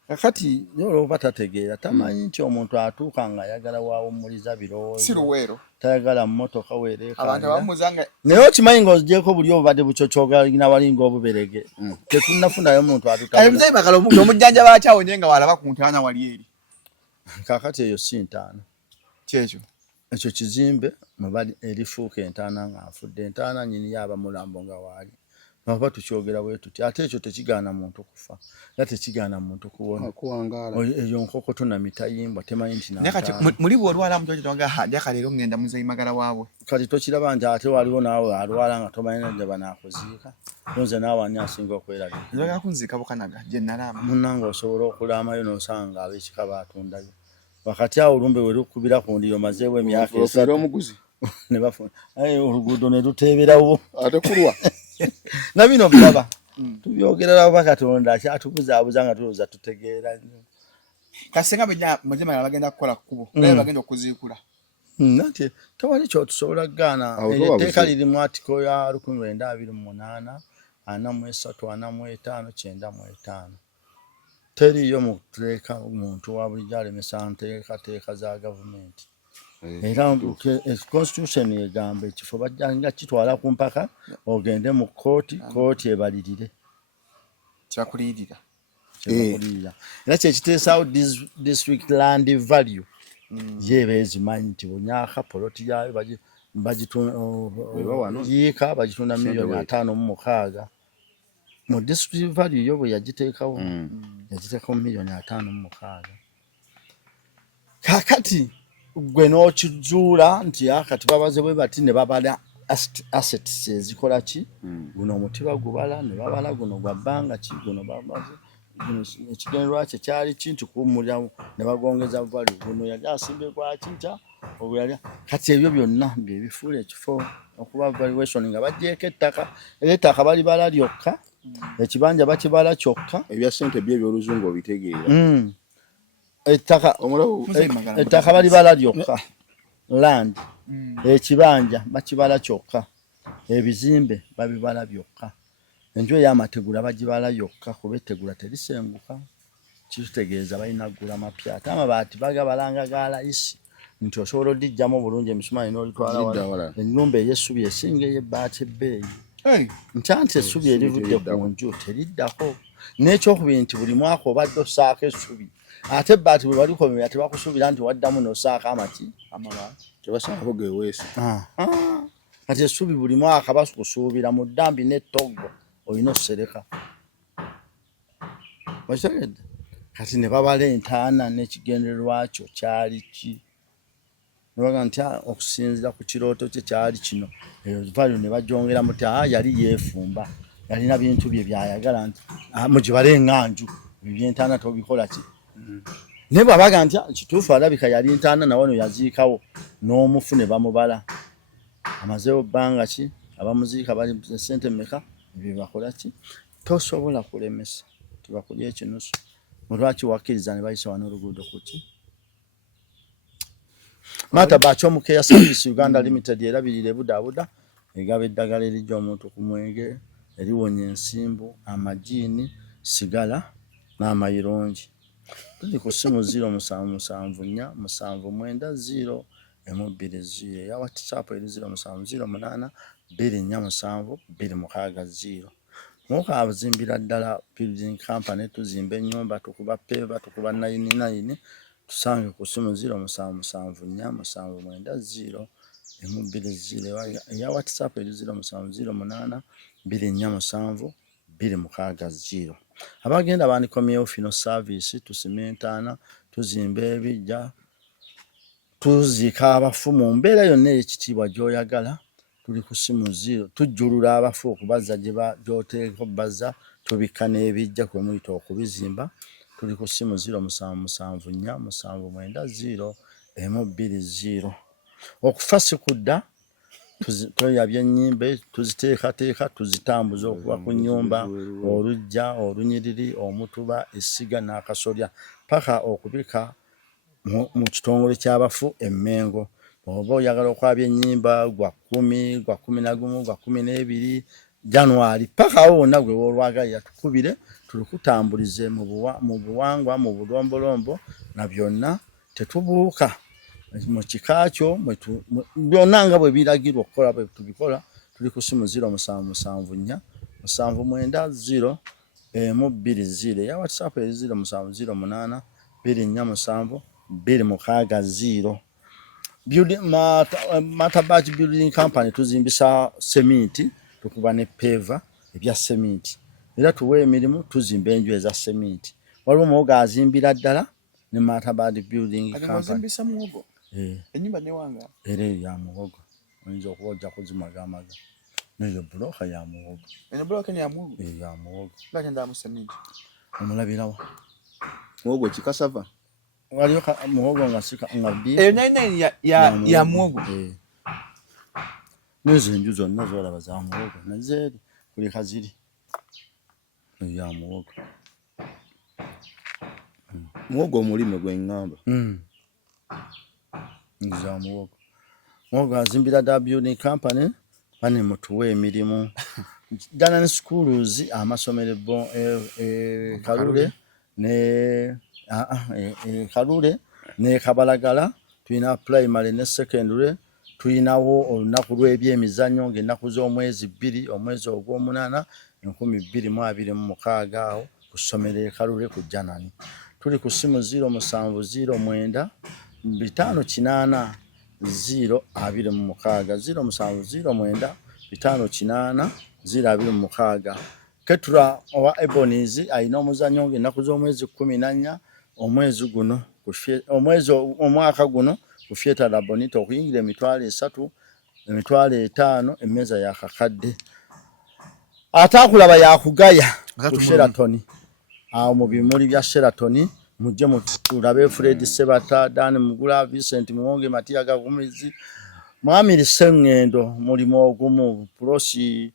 kakati olwoba tategeera tamanyi nti omuntu atuuka nga ayagala waawumuliza birowoozo si luweero tayagala mmotoka abantu abamuzanga naye okimanyi ng'ogyeko buli obubadde bucocoogalina walinga obuberege tetunnafunayo omuntu atutamuzai bakala omujjanja bakyawo nye nga walaba ku ntaana wali eri kakati eyo si ntaana kyekyo ekyo kizimbe mubali erifuuka entaana ng'afudde entaana nyini yaaba mulambo nga waali naba tukyogera bwe tuti ate ekyo tekigaana muntu kufa era tekigaana muntu kuwona eyo nkoko tunamitayimbwa temanyi nti nakati muli bwolwala muntu okitonga hajaka leero ngenda muzayi magala waabwe kati tokiraba nti ate waliwo naawe alwala nga tomanyi nadde banaakuziika nonze naawe ani asinga okwerabika njagala kunziika bukanaga gye nalama munnanga osobola okulamayo n'osanga ab'ekika baatundayo wakati awo olumbe we lukubira ku ndiro mazeewo emyaka esatu omuguzi ne bafuna oluguudo ne luteeberawo ate kulwa na bino biraba tubyogererawo bakatonda akyatubuzaabuza nga tulowooza tutegeera nnyo kasenga bajja bagenda kukola kkubo naye bagenda okuziikula nti tewali kyotusobola kugaana etteeka lirimu atiko ya 1928 43 45 95 teriyo mu kuteeka omuntu wa bulijjo alemesa nteekateeka za gavumenti era constitution egamba ekifo bajjanga kitwala ku mpaka ogende mu kooti ebalirire kyakulirira era kyekiteesaawo district land value yeeba ezimanyi nti bunyaka poloti yayo yiika bagitunda $5,600,000 mu district value yo bwe yagiteekawo yagiteekawo $5,600,000 kakati gwe n'okizuula nti akati babaze bwe bati ne babala assets ezikola ki guno omuti bagubala ne babala guno gwa bbanga ki guno babaze guno ekigendererwa kye kyali kintu kuwummulira ne bagongeza value guno yali asimbe kwa kinta obwo yali kati ebyo byonna byebifuula ekifo okuba valuation nga bagyeko ettaka era ettaka balibala lyokka ekibanja bakibala kyokka ebya ssente bye ebyoluzungu obitegeera ettaka balibala lyokka land ekibanja bakibala kyokka ebizimbe babibala byokka enju ey'amategula bagibala yokka kuba ettegula terisenguka kitutegeeza balina ggula mapya ate amabaati bagabalanga ga layisi nti osobola odijjamu obulungi emisumaali n'olitwala ennyumba ey'essubi esinga ey'ebbaati ebbeeyi nti essubi erivudde ku nju teriddako n'ekyokubiri nti buli mwaka obadde osaako essubi ate ebbaati bwe balikomera tebakusuubira nti waddamu n'osaako amabaati tebasaako geweesa kati essubi buli mwaka bakusuubira mu ddambi n'ettoggo olina osereka okitegedde kati ne babala entaana n'ekigendererwa kyo kyali ki nebaga nti okusinziira ku kirooto kye kyali kino value ne bagyongeramu ti yali yeefumba yalina bintu bye byayagala nti mugibale enganju ebyentaana tobikola ki naye bw'abaga ntya kituufu alabika yali ntaana na wano yaziikawo n'omufu ne bamubala amazeewo bbanga ki abamuziika bali sente mmeka ebyo bakola ki tosobola kulemesa tibakulya ekinusu mulwaki wakkiriza ne bayisa wano oluguudo kuki Mata Bachomukeya Service Uganda Limited erabirire budaabuda egaba eddagala erijja omuntu ku mwenge eriwonya ensimbu amajiini sigala n'amayirongi tuli ku simu 0774790120 ya WhatsApp eri 0708247260 Mwoka abazimbira ddala building company tuzimba ennyumba tukuba peva tukuba 99 tusange ku simu 0774790120 ya WhatsApp eri 0708247260 abagenda bandikomyewo fino service tusimentana tuzimba ebijja tuzika abafu mu mbeera yonna ekitiibwa gy'oyagala tuli ku simu 0 tujjulula abafu okubaza gy'oteeka obbaza tubikka n'ebijja kwe muyita okubizimba tuli ku simu 0774790120 okufa sikudda tuyabya ennyimbe tuziteekateeka tuzitambuza okuva ku nnyumba olujja olunyiriri omutuba essiga n'akasolya paka okubika mu kitongole ky'abafu emmengo oba oyagala okwabya ennyimba gwa 10 gwa 11 gwa 12 January paka awo wonna gwe olwagalira tukubire tulikutambulize mu buwangwa mu bulombolombo na byonna tetubuuka mu kikakyo byonna nga bwe biragirwa okukola bwe tubikola tuli ku simu 0774790120 ya WhatsApp 0708247260 Mata Building Company tuzimbisa sementi tukuba ne peva ebya sementi era tuwe emirimu tuzimba enju eza sementi waliwo muwogo azimbira ddala ne Mata Building Company azimbisa muwogo ennyumba ne wanga era ya muwogo oyinza okuwojja kuzimagamaga neyo buloka ya muwogo eno buloka ya muwogo ya muwogo bagenda mu sementi omulabirawo muwogo kikasava waliyo muwogo nga sika nga bi ya muwogo nezo enju zonna zolaba za muwogo nazeeri kuleka ziri ya muwogo muwogo omulime gweŋŋamba za muwogo muwogo azimbira da building company bane mutuwe emirimu ddala ne schools amasomero Kalule ne Kalule ne Kabalagala tuyina primary ne secondary tuyinawo olunaku lw'ebyemizannyo ng'ennaku z'omwezi 2 omwezi ogw'omunana 2026 awo ku ssomero Kalule ku Janani tuli ku simu 0709 598 026 0709 598 026 Ketura owa Ebonies ayina omuzannyo ng'ennaku z'omwezi 14 omwezi guno omwaka guno ku Theatre Bonito okuyingira $3 $5 emmeeza ya kakadde ataakulaba yakugaya ku Sheraton awo mu bimuli bya Sheraton mujje mutulabe Fred Sebata Dan Mugula Vincent Muwonge Matia Gavumirizi Mwamiri Sengendo mulimo ogumu Prosi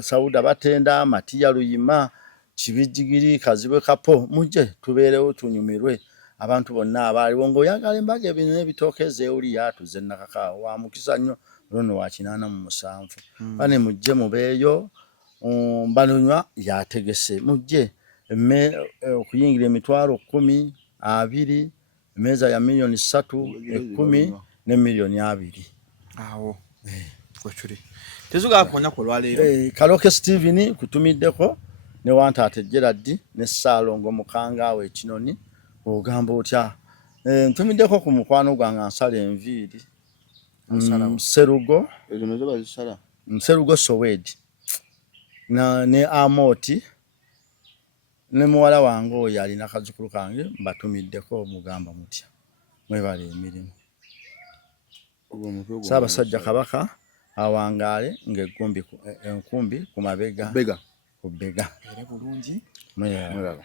Sauda Batenda Matia Luyima Kibijigiri Kazibe Kapo mujje tubeerewo tunyumirwe abantu bonna abaaliwo ng'oyagala embaga ebintu n'ebitookeeze oli yatuze nakaka wa mukisa nnyo lono wa 87 bane mujje mubeeyo balonywa yategese mujje okuyingira $10,000 20 emmeeza ya $3 10 ne $2 awo kwechuri tezuga konya ko lwaleero Kaloke Steven kutumiddeko ne Wantate Gerard ne Salongo Mukangawe Kinoni ogamba otya ntumiddeko ku mukwano gwange ansala enviiri Serugo ezo nazo bazisala Serugo Sowedi ne Amoti ne muwala wange oyo alina kazukulu kange mbatumiddeko mugamba mutya mwebale emirimu Ssaabasajja Kabaka awangaale ng'enkumbi ku mabega bega ku bega era bulungi Yeah. Mulaba.